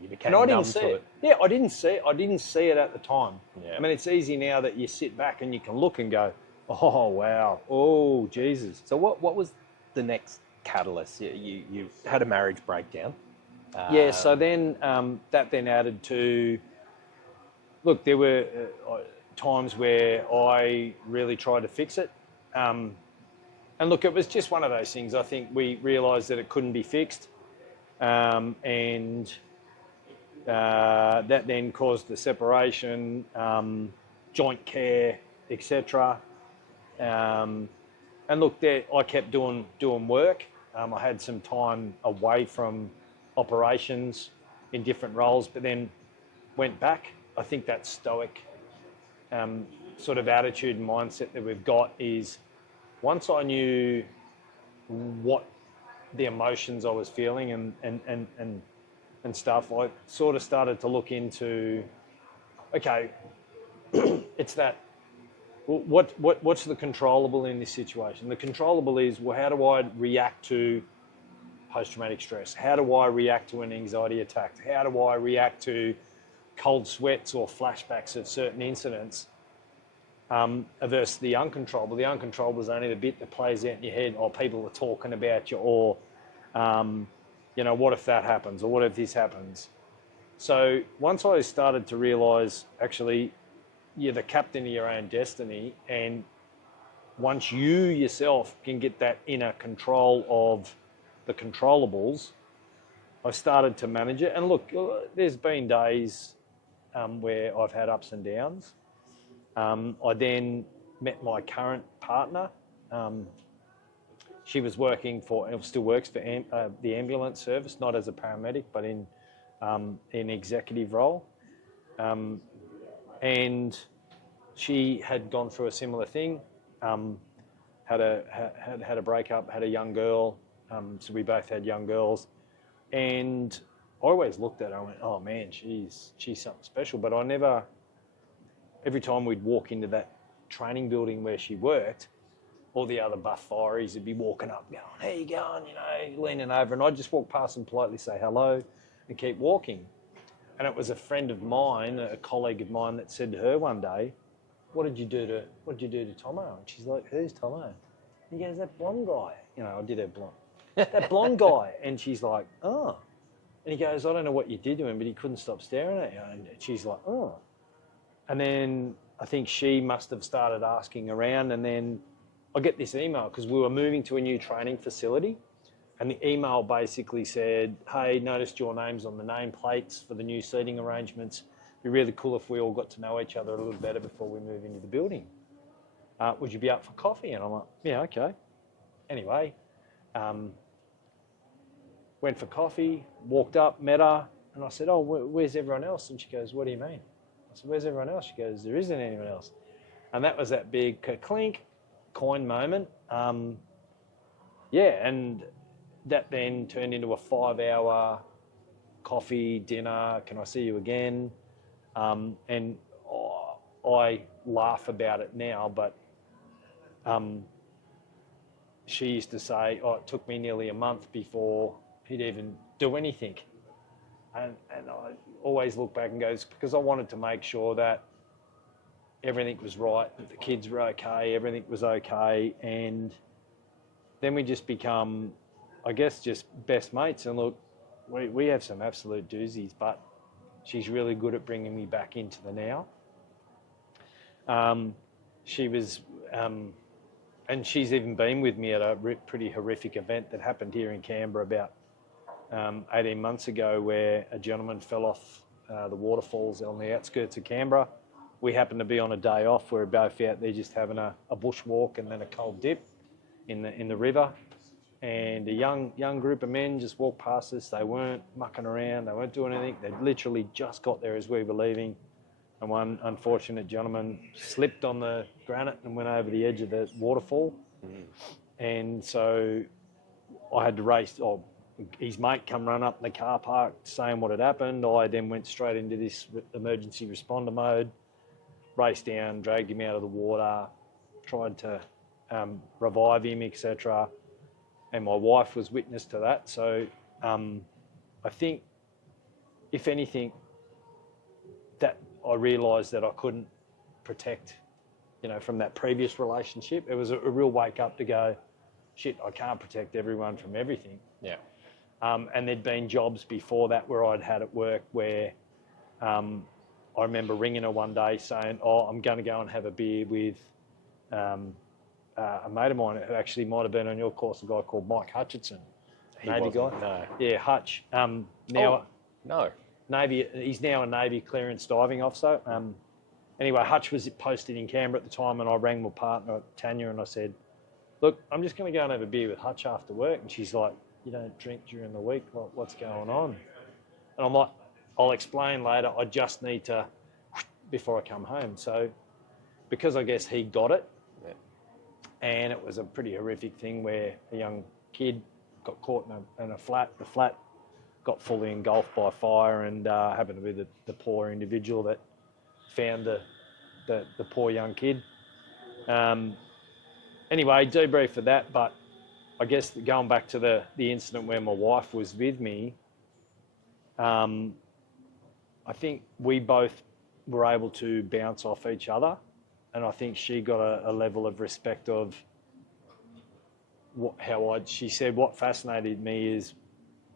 you became numb to it. Yeah, I didn't see it at the time. Yeah. I mean, it's easy now that you sit back and you can look and go, oh wow, oh Jesus. So what was the next catalyst? You had a marriage breakdown. Yeah, so then that then added to, look, there were times where I really tried to fix it. And look, it was just one of those things. I think we realised that it couldn't be fixed. And that then caused the separation, joint care, etc. And look, I kept doing work. I had some time away from operations in different roles, but then went back. I think that stoic sort of attitude and mindset that we've got is, once I knew what the emotions I was feeling and stuff, I sort of started to look into, okay, it's that, what's the controllable in this situation? The controllable is, well, how do I react to post-traumatic stress? How do I react to an anxiety attack? How do I react to cold sweats or flashbacks of certain incidents? Versus the uncontrollable. The uncontrollable is only the bit that plays out in your head, or people are talking about you, or, what if that happens, or what if this happens? So once I started to realise, actually, you're the captain of your own destiny, and once you yourself can get that inner control of the controllables, I started to manage it. And look, there's been days where I've had ups and downs. I then met my current partner. She was working for, and still works for the ambulance service, not as a paramedic, but in executive role. And she had gone through a similar thing, had a breakup, had a young girl. So we both had young girls, and I always looked at her and went, oh man, she's something special. But I never, every time we'd walk into that training building where she worked, all the other buff fireys would be walking up going, how you going, leaning over, and I'd just walk past and politely say hello and keep walking. And it was a friend of mine, a colleague of mine, that said to her one day, what did you do to Tomo? And she's like, who's Tomo? He goes, that blonde guy. I did her blonde. That blonde guy. And she's like, oh. And he goes, I don't know what you did to him, but he couldn't stop staring at you. And she's like, oh. And then I think she must have started asking around, and then I get this email because we were moving to a new training facility. And the email basically said, hey, noticed your name's on the nameplates for the new seating arrangements. It'd be really cool if we all got to know each other a little better before we move into the building. Would you be up for coffee? And I'm like, yeah, okay. Anyway, went for coffee, walked up, met her, and I said, oh, where's everyone else? And she goes, what do you mean? I said, where's everyone else? She goes, there isn't anyone else. And that was that big clink coin moment. And that then turned into a 5-hour coffee, dinner, can I see you again? And I laugh about it now, but she used to say, it took me nearly a month before he'd even do anything. And I always look back and go, because I wanted to make sure that everything was right, that the kids were okay, everything was okay. And then we just become, I guess, just best mates. And look, we have some absolute doozies, but she's really good at bringing me back into the now. She was, and she's even been with me at a pretty horrific event that happened here in Canberra about 18 months ago, where a gentleman fell off the waterfalls on the outskirts of Canberra. We happened to be on a day off. We were both out there just having a bushwalk and then a cold dip in the river. And a young group of men just walked past us. They weren't mucking around. They weren't doing anything. They'd literally just got there as we were leaving. And one unfortunate gentleman slipped on the granite and went over the edge of the waterfall. And so I had to race. His mate come run up in the car park saying what had happened. I then went straight into this emergency responder mode, raced down, dragged him out of the water, tried to revive him, etc. And my wife was witness to that. So I think, if anything, that I realised that I couldn't protect, from that previous relationship. It was a real wake up to go, shit, I can't protect everyone from everything. Yeah. And there'd been jobs before that where I'd had at work where I remember ringing her one day saying, I'm going to go and have a beer with a mate of mine who actually might have been on your course, a guy called Mike Hutchinson. Navy guy? No. Yeah, Hutch. No. Navy. He's now a Navy clearance diving officer. Anyway, Hutch was posted in Canberra at the time, and I rang my partner, Tanya, and I said, look, I'm just going to go and have a beer with Hutch after work. And she's like, you don't drink during the week? What's going on? And I'm like, I'll explain later. I just need to, before I come home. So because I guess he got it, and it was a pretty horrific thing where a young kid got caught in a flat. The flat got fully engulfed by fire, and happened to be the poor individual that found the poor young kid. Anyway, debrief for that, but I guess going back to the incident where my wife was with me, I think we both were able to bounce off each other, and I think she got a level of respect of she said what fascinated me is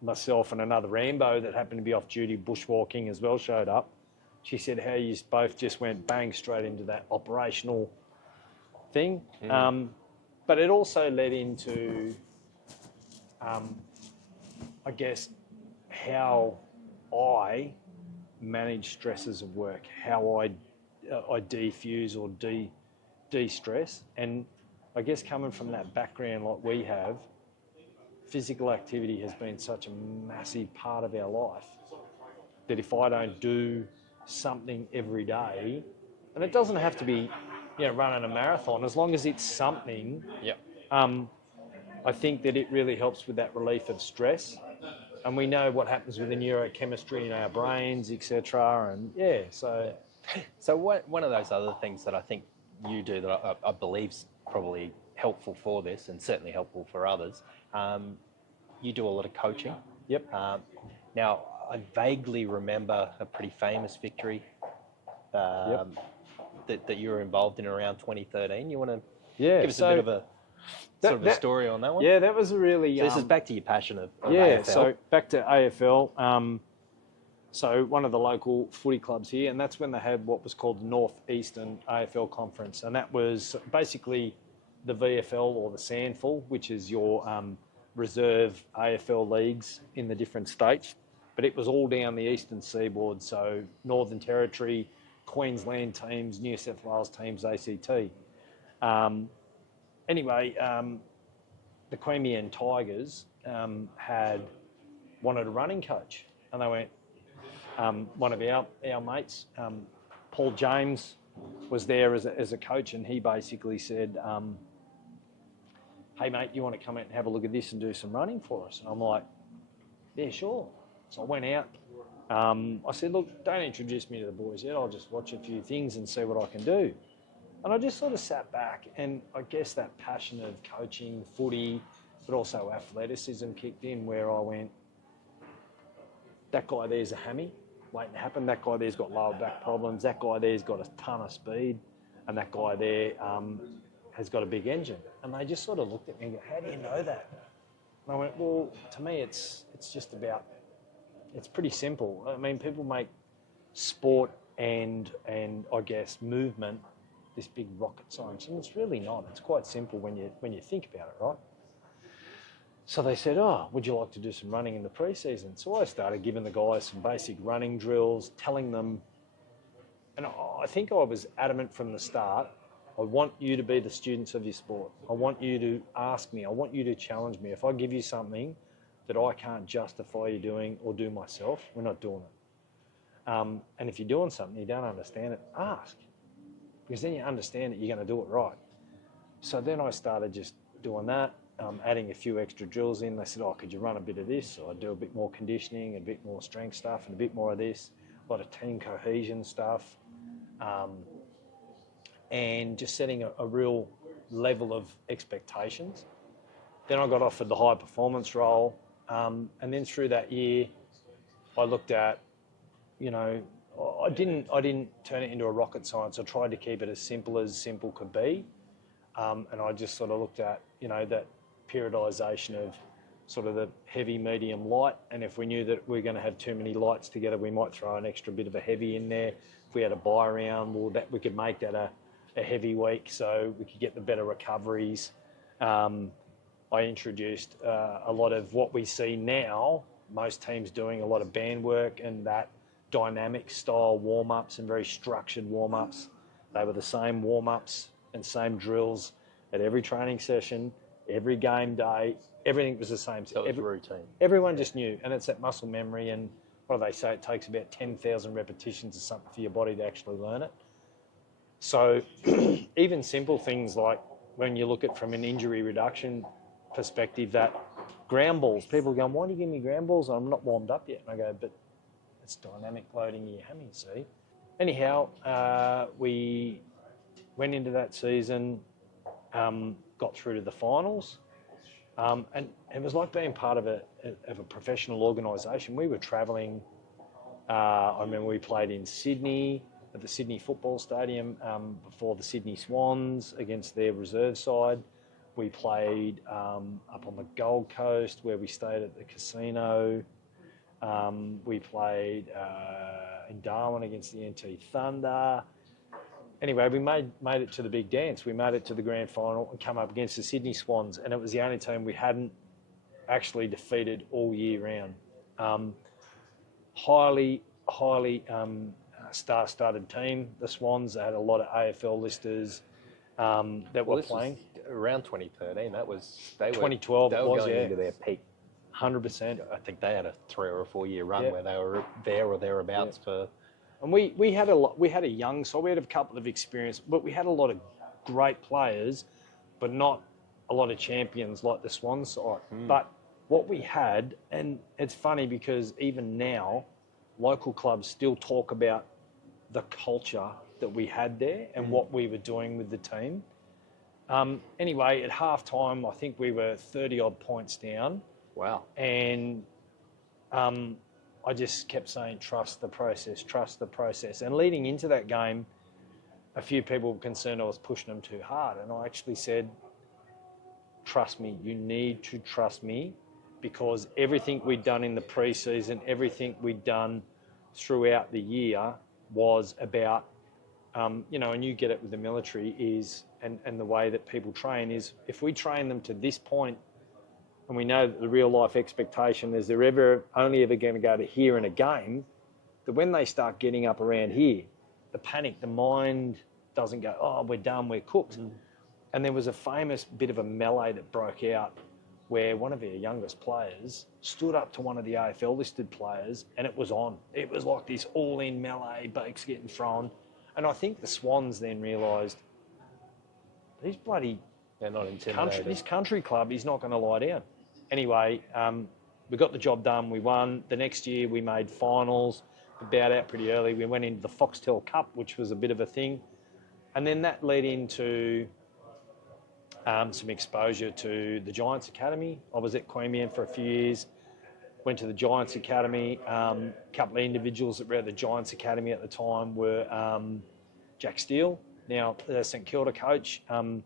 myself and another Rambo that happened to be off duty bushwalking as well showed up. She said how you both just went bang straight into that operational thing. But it also led into, I guess, how I manage stresses of work, how I defuse or de-stress. And I guess coming from that background like we have, physical activity has been such a massive part of our life that if I don't do something every day, and it doesn't have to be running a marathon, as long as it's something, I think that it really helps with that relief of stress. And we know what happens with the neurochemistry in our brains, etc. And So one of those other things that I think you do that I believe is probably helpful for this and certainly helpful for others, you do a lot of coaching. Yep. Now, I vaguely remember a pretty famous victory that you were involved in around 2013. You want to give us a bit of a a story on that one? Yeah, that was a really... So this is back to your passion of AFL. So back to AFL. So one of the local footy clubs here, and that's when they had what was called the North-Eastern AFL Conference, and that was basically the VFL or the SANFL, which is your reserve AFL leagues in the different states. But it was all down the eastern seaboard, so Northern Territory, Queensland teams, New South Wales teams, ACT. Anyway, the Queanbeyan Tigers wanted a running coach, and they went, one of our mates, Paul James, was there as a coach, and he basically said, hey mate, you want to come out and have a look at this and do some running for us? And I'm like, yeah, sure. So I went out. I said, look, don't introduce me to the boys yet. I'll just watch a few things and see what I can do. And I just sort of sat back, and I guess that passion of coaching, footy, but also athleticism kicked in, where I went, that guy there's a hammy waiting to happen. That guy there's got lower back problems. That guy there's got a ton of speed. And that guy there has got a big engine. And they just sort of looked at me and go, how do you know that? And I went, well, to me, it's just about, it's pretty simple. I mean, people make sport and I guess movement this big rocket science, and it's really not. It's quite simple when you think about it, right? So they said, oh, would you like to do some running in the pre-season? So I started giving the guys some basic running drills, telling them, and I think I was adamant from the start, I want you to be the students of your sport. I want you to ask me. I want you to challenge me. If I give you something that I can't justify you doing or do myself, we're not doing it. And if you're doing something you don't understand it, ask. Because then you understand it, you're going to do it right. So then I started just doing that, adding a few extra drills in. They said, oh, could you run a bit of this? So I do a bit more conditioning, a bit more strength stuff, and a bit more of this, a lot of team cohesion stuff, and just setting a real level of expectations. Then I got offered the high performance role, and then through that year, I looked at, I didn't turn it into a rocket science. I tried to keep it as simple could be. And I just sort of looked at, that periodisation of sort of the heavy, medium, light. And if we knew that we're going to have too many lights together, we might throw an extra bit of a heavy in there. If we had a buy round, we could make that a heavy week so we could get the better recoveries. I introduced a lot of what we see now, most teams doing a lot of band work and that dynamic style warm-ups and very structured warm-ups. They were the same warm-ups and same drills at every training session, every game day. Everything was the same. So it was routine. Everyone just knew, and it's that muscle memory. And what do they say? It takes about 10,000 repetitions or something for your body to actually learn it. So even simple things like when you look at from an injury reduction perspective, that ground balls, people go, why do you give me ground balls? I'm not warmed up yet. And I go, but it's dynamic loading your hammy, see? anyhow, we went into that season, got through to the finals, and it was like being part of a professional organisation. We were travelling. I remember we played in Sydney at the Sydney Football Stadium before the Sydney Swans against their reserve side. We played up on the Gold Coast where we stayed at the casino. We played in Darwin against the NT Thunder. Anyway, we made it to the big dance. We made it to the grand final and come up against the Sydney Swans, and it was the only team we hadn't actually defeated all year round. Highly star-studded team, the Swans. They had a lot of AFL listers that were playing. Around 2013, they were 2012 they were going into their peak. 100%. I think they had a 3 or 4 year run where they were there or thereabouts for. And we had a young side. We had a couple of experience, but we had a lot of great players, but not a lot of champions like the Swans side. But what we had, and it's funny because even now, local clubs still talk about the culture that we had there and what we were doing with the team. Anyway, at half-time, I think we were 30-odd points down. Wow. And I just kept saying, trust the process. And leading into that game, a few people were concerned I was pushing them too hard. And I actually said, trust me, you need to trust me, because everything we'd done in the pre-season, everything we'd done throughout the year was about, and you get it with the military is, and the way that people train is, if we train them to this point, and we know that the real life expectation is they're only ever going to go to here in a game, that when they start getting up around here, the panic, the mind doesn't go, oh, we're done, we're cooked. And there was a famous bit of a melee that broke out where one of our youngest players stood up to one of the AFL listed players, and it was on. It was like this all-in melee, bakes getting thrown. And I think the Swans then realised, these bloody They're not intimidated. this country club is not going to lie down. Anyway, we got the job done. We won. The next year we made finals. We bowed out pretty early. We went into the Foxtel Cup, which was a bit of a thing. And then that led into some exposure to the Giants Academy. I was at Queanbeyan for a few years, went to the Giants Academy. A couple of individuals that were at the Giants Academy at the time were Jack Steele, now the St Kilda coach. And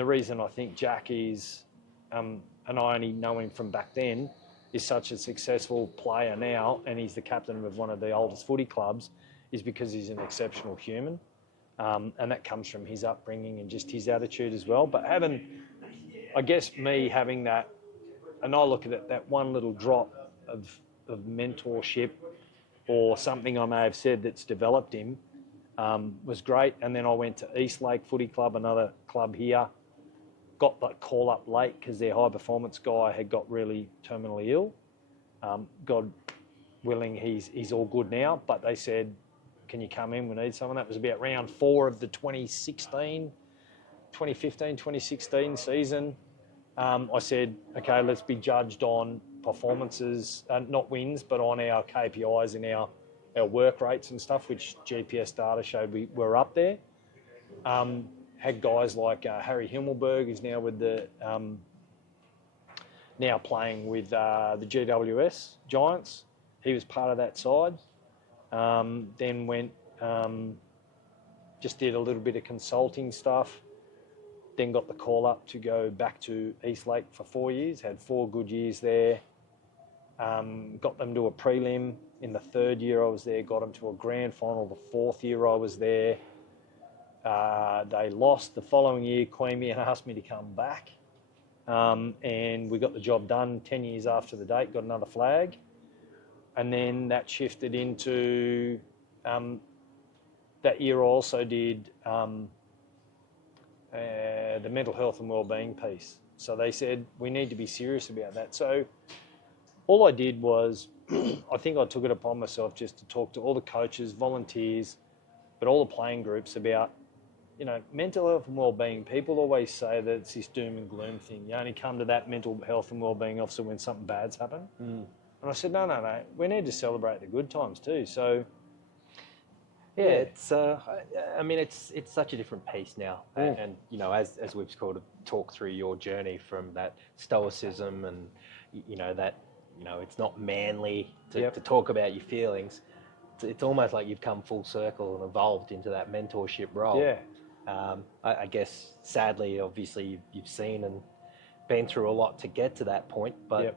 the reason I think Jack is, and I only know him from back then, is such a successful player now, and he's the captain of one of the oldest footy clubs, is because he's an exceptional human. And that comes from his upbringing and just his attitude as well. But having that, and I look at it, that one little drop of mentorship or something I may have said that's developed him was great. And then I went to Eastlake Footy Club, another club here, got that call up late because their high performance guy had got really terminally ill. God willing, he's all good now, but they said, can you come in? We need someone. That was about round 4 of the 2015-2016 season. I said, okay, let's be judged on performances, not wins, but on our KPIs and our work rates and stuff, which GPS data showed we were up there. Had guys like Harry Himmelberg, who's now with the now playing with the GWS Giants. He was part of that side. Then went, just did a little bit of consulting stuff. Then got the call up to go back to Eastlake for 4 years. Had 4 good years there. Got them to a prelim. In the 3rd year I was there, got them to a grand final. The 4th year I was there. They lost. The following year, Queanbeyan asked me to come back. And we got the job done 10 years after the date, got another flag. And then that shifted into, that year I also did the mental health and wellbeing piece. So they said, we need to be serious about that. So all I did was, I think I took it upon myself just to talk to all the coaches, volunteers, but all the playing groups about, mental health and wellbeing. People always say that it's this doom and gloom thing. You only come to that mental health and wellbeing officer when something bad's happened. And I said, no, we need to celebrate the good times too. So Yeah, it's. I mean, it's such a different pace now, and you know, as we've sort of talked through your journey from that stoicism, and you know that, you know, it's not manly to talk about your feelings. It's almost like you've come full circle and evolved into that mentorship role. Yeah. I guess, sadly, obviously, you've seen and been through a lot to get to that point, but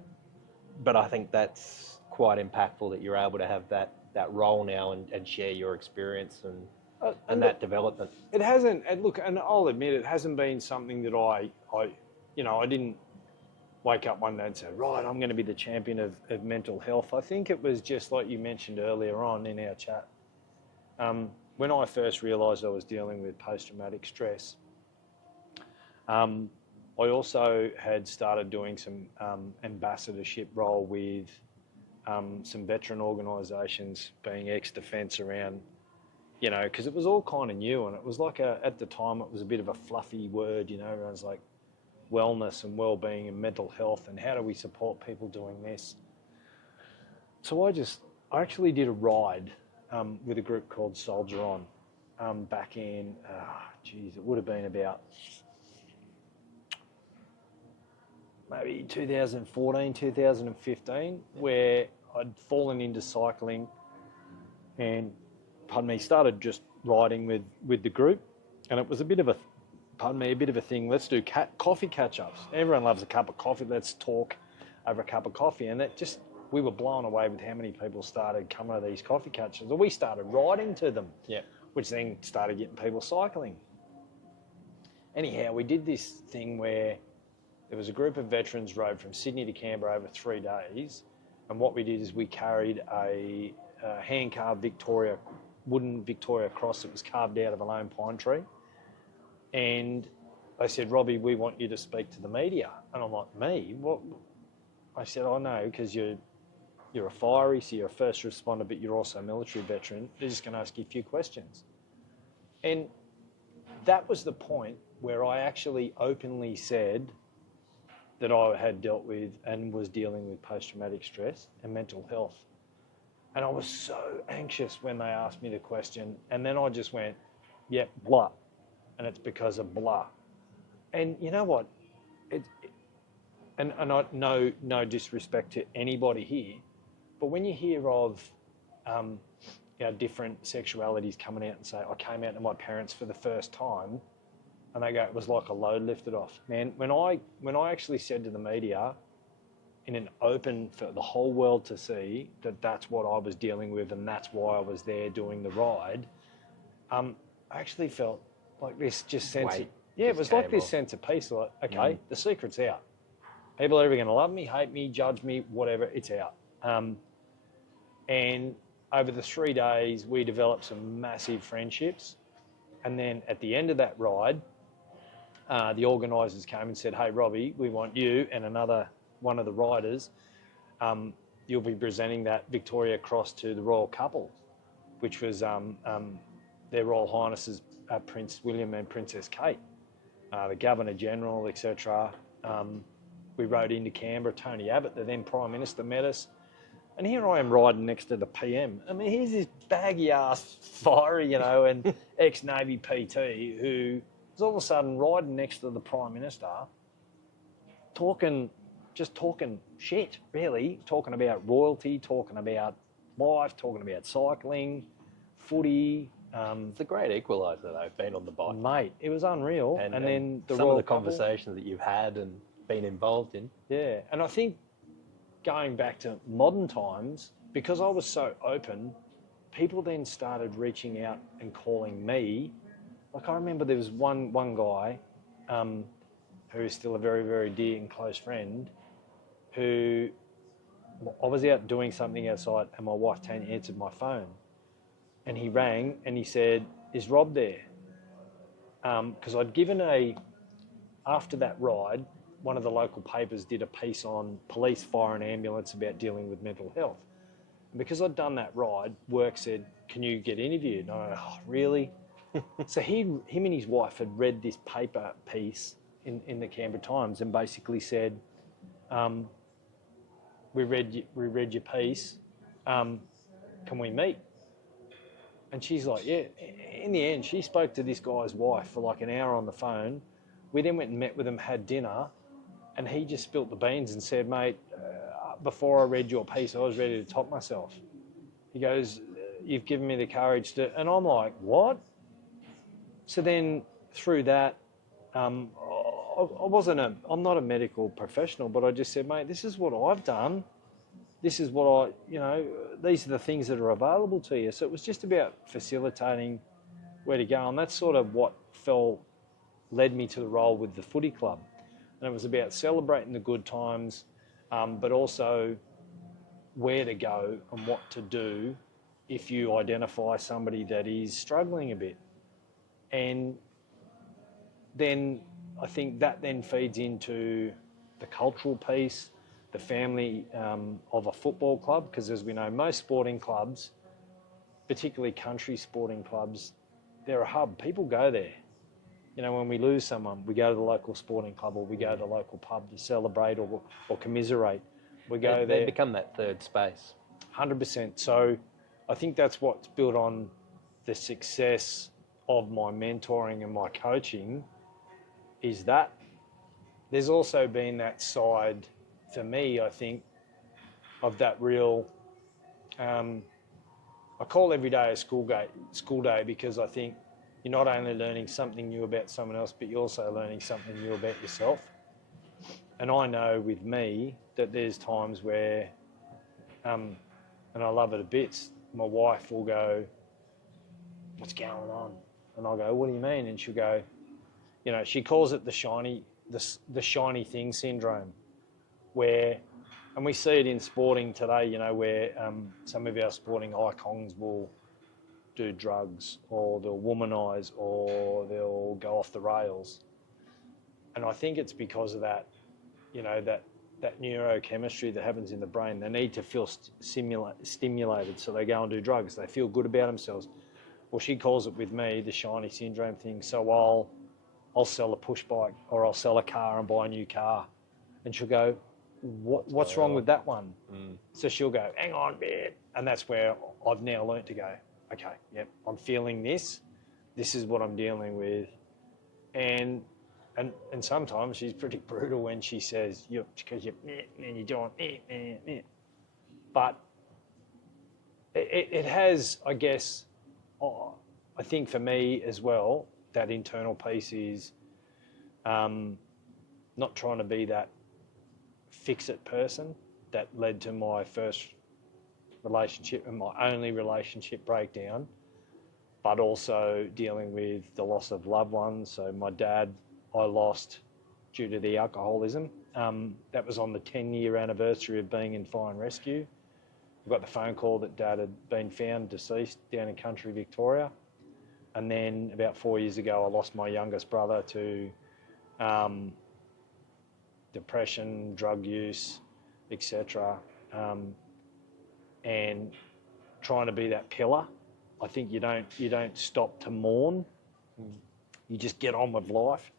I think that's quite impactful that you're able to have that role now and share your experience and that development. It hasn't, and look, and I'll admit, it hasn't been something that I didn't wake up one day and say, right, I'm going to be the champion of mental health. I think it was just like you mentioned earlier on in our chat. When I first realised I was dealing with post-traumatic stress, I also had started doing some ambassadorship role with some veteran organisations, being ex-defence around, you know, because it was all kind of new, and it was like at the time it was a bit of a fluffy word, you know, everyone's like wellness and well-being and mental health and how do we support people doing this. So I actually did a ride with a group called Soldier On back in, it would have been about maybe 2014, 2015, where I'd fallen into cycling and, started just riding with the group. And it was a bit of a thing. Let's do coffee catch-ups. Everyone loves a cup of coffee. Let's talk over a cup of coffee. And we were blown away with how many people started coming to these coffee catch-ups. And we started riding to them, which then started getting people cycling. Anyhow, we did this thing where there was a group of veterans rode from Sydney to Canberra over 3 days, and what we did is we carried a hand-carved wooden Victoria cross that was carved out of a lone pine tree, and they said, Robbie, we want you to speak to the media. And I'm like, me? What? I said, oh no, because you're a fiery, so you're a first responder, but you're also a military veteran. They're just going to ask you a few questions. And that was the point where I actually openly said that I had dealt with and was dealing with post-traumatic stress and mental health. And I was so anxious when they asked me the question, and then I just went, yep, blah. And it's because of blah. And you know what? No disrespect to anybody here, but when you hear of different sexualities coming out and say, I came out to my parents for the first time, and they go, it was like a load lifted off. Man, when I actually said to the media, in an open for the whole world to see, that that's what I was dealing with and that's why I was there doing the ride, I actually felt like this just sense of, it was like this sense of peace, like, okay, the secret's out. People are either going to love me, hate me, judge me, whatever, it's out. And over the 3 days, we developed some massive friendships. And then at the end of that ride, the organisers came and said, hey, Robbie, we want you and another one of the riders. You'll be presenting that Victoria Cross to the royal couple, which was their Royal Highnesses Prince William and Princess Kate, the Governor General, etc. We rode into Canberra. Tony Abbott, the then Prime Minister, met us. And here I am riding next to the PM. I mean, here's this baggy-ass fiery, and ex-Navy PT who was all of a sudden riding next to the Prime Minister, talking shit, really, talking about royalty, talking about life, talking about cycling, footy. It's a great equaliser, though, being on the bike. Mate, it was unreal. And then some of the conversations that you've had and been involved in. Yeah, and I think going back to modern times, because I was so open, people then started reaching out and calling me. Like I remember there was one guy who is still a very, very dear and close friend who I was out doing something outside and my wife Tanya answered my phone and he rang and he said, is Rob there? Because I'd given after that ride, one of the local papers did a piece on police, fire and ambulance about dealing with mental health. And because I'd done that ride, work said, can you get interviewed? And I went, oh, really? So him and his wife had read this paper piece in the Canberra Times and basically said, we read your piece, can we meet? And she's like, yeah. In the end, she spoke to this guy's wife for like an hour on the phone. We then went and met with him, had dinner, and he just spilt the beans and said, mate, before I read your piece, I was ready to top myself. He goes, you've given me the courage to... And I'm like, what? So then through that, I'm not a medical professional, but I just said, mate, this is what I've done. This is what these are the things that are available to you. So it was just about facilitating where to go. And that's sort of what led me to the role with the footy club. And it was about celebrating the good times, but also where to go and what to do if you identify somebody that is struggling a bit. And then I think that then feeds into the cultural piece, the family of a football club, because as we know, most sporting clubs, particularly country sporting clubs, they're a hub. People go there. You know, when we lose someone, we go to the local sporting club or we go to the local pub to celebrate or commiserate. We go there. They become that third space. 100%. So I think that's what's built on the success of my mentoring and my coaching is that. There's also been that side for me, I think, of that real, I call every day a school day because I think you're not only learning something new about someone else, but you're also learning something new about yourself. And I know with me that there's times where, and I love it a bit, my wife will go, what's going on? And I'll go, what do you mean? And she'll go, you know, she calls it the shiny thing syndrome, where, and we see it in sporting today, you know, where some of our sporting icons will do drugs or they'll womanize or they'll go off the rails. And I think it's because of that, you know, that neurochemistry that happens in the brain. They need to feel stimulated, so they go and do drugs. They feel good about themselves. Well, she calls it with me the shiny syndrome thing. So I'll sell a push bike or I'll sell a car and buy a new car. And she'll go, what's wrong with that one? So she'll go, hang on, man. And that's where I've now learnt to go, okay, yep, I'm feeling this. This is what I'm dealing with. And sometimes she's pretty brutal when she says, because you're doing, but it has, I guess, I think for me as well, that internal piece is not trying to be that fix-it person that led to my first relationship and my only relationship breakdown, but also dealing with the loss of loved ones. So my dad, I lost due to the alcoholism. That was on the 10-year anniversary of being in fire and rescue. I got the phone call that Dad had been found deceased down in country Victoria. And then about 4 years ago, I lost my youngest brother to depression, drug use, etc. And trying to be that pillar. I think you don't stop to mourn. You just get on with life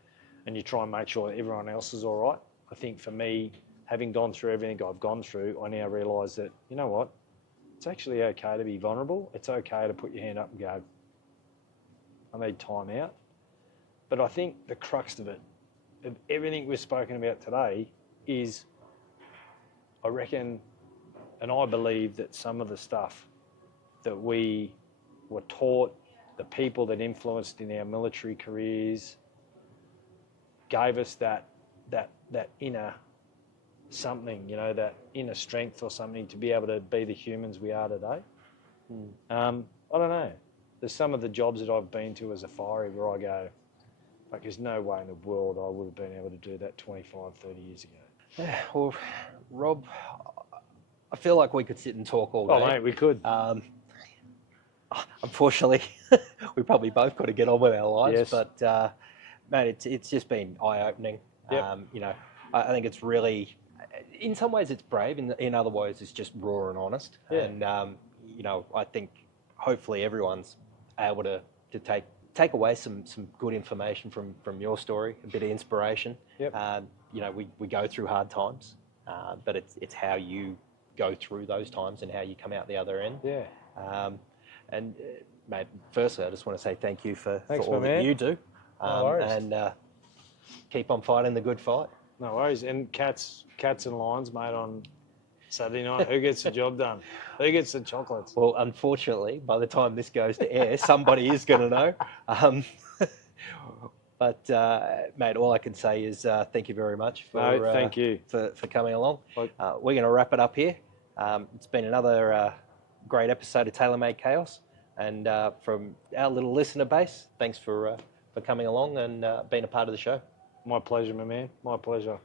and you try and make sure that everyone else is all right. I think for me, having gone through everything I've gone through, I now realise that, you know what, it's actually okay to be vulnerable. It's okay to put your hand up and go, I need time out. But I think the crux of it, of everything we've spoken about today, is I reckon, and I believe that some of the stuff that we were taught, the people that influenced in our military careers, gave us that inner something, you know, that inner strength or something to be able to be the humans we are today. I don't know. There's some of the jobs that I've been to as a firey where I go, like, there's no way in the world I would have been able to do that 25, 30 years ago. Yeah, well, Rob, I feel like we could sit and talk all day. Oh, mate, we could. Unfortunately, we probably both got to get on with our lives. Yes. But, mate, it's just been eye-opening. Yep. You know, I think it's really, in some ways it's brave, in other ways it's just raw and honest. Yeah. And, you know, I think hopefully everyone's able to take away some good information from your story, a bit of inspiration. Yep. You know, we go through hard times, but it's how you go through those times and how you come out the other end. Yeah. And Mate, firstly, I just want to say thank you for Thanks, all my that man. you do. No worries. And keep on fighting the good fight. No worries. And cats and lions, mate, on Saturday night. Who gets the job done? Who gets the chocolates? Well, unfortunately, by the time this goes to air, somebody is going to know. But, mate, all I can say is thank you very much for, thank you. for coming along. Like- We're going to wrap it up here. It's been another great episode of TaylorMade Chaos. And from our little listener base, thanks for coming along and being a part of the show. My pleasure, my man. My pleasure.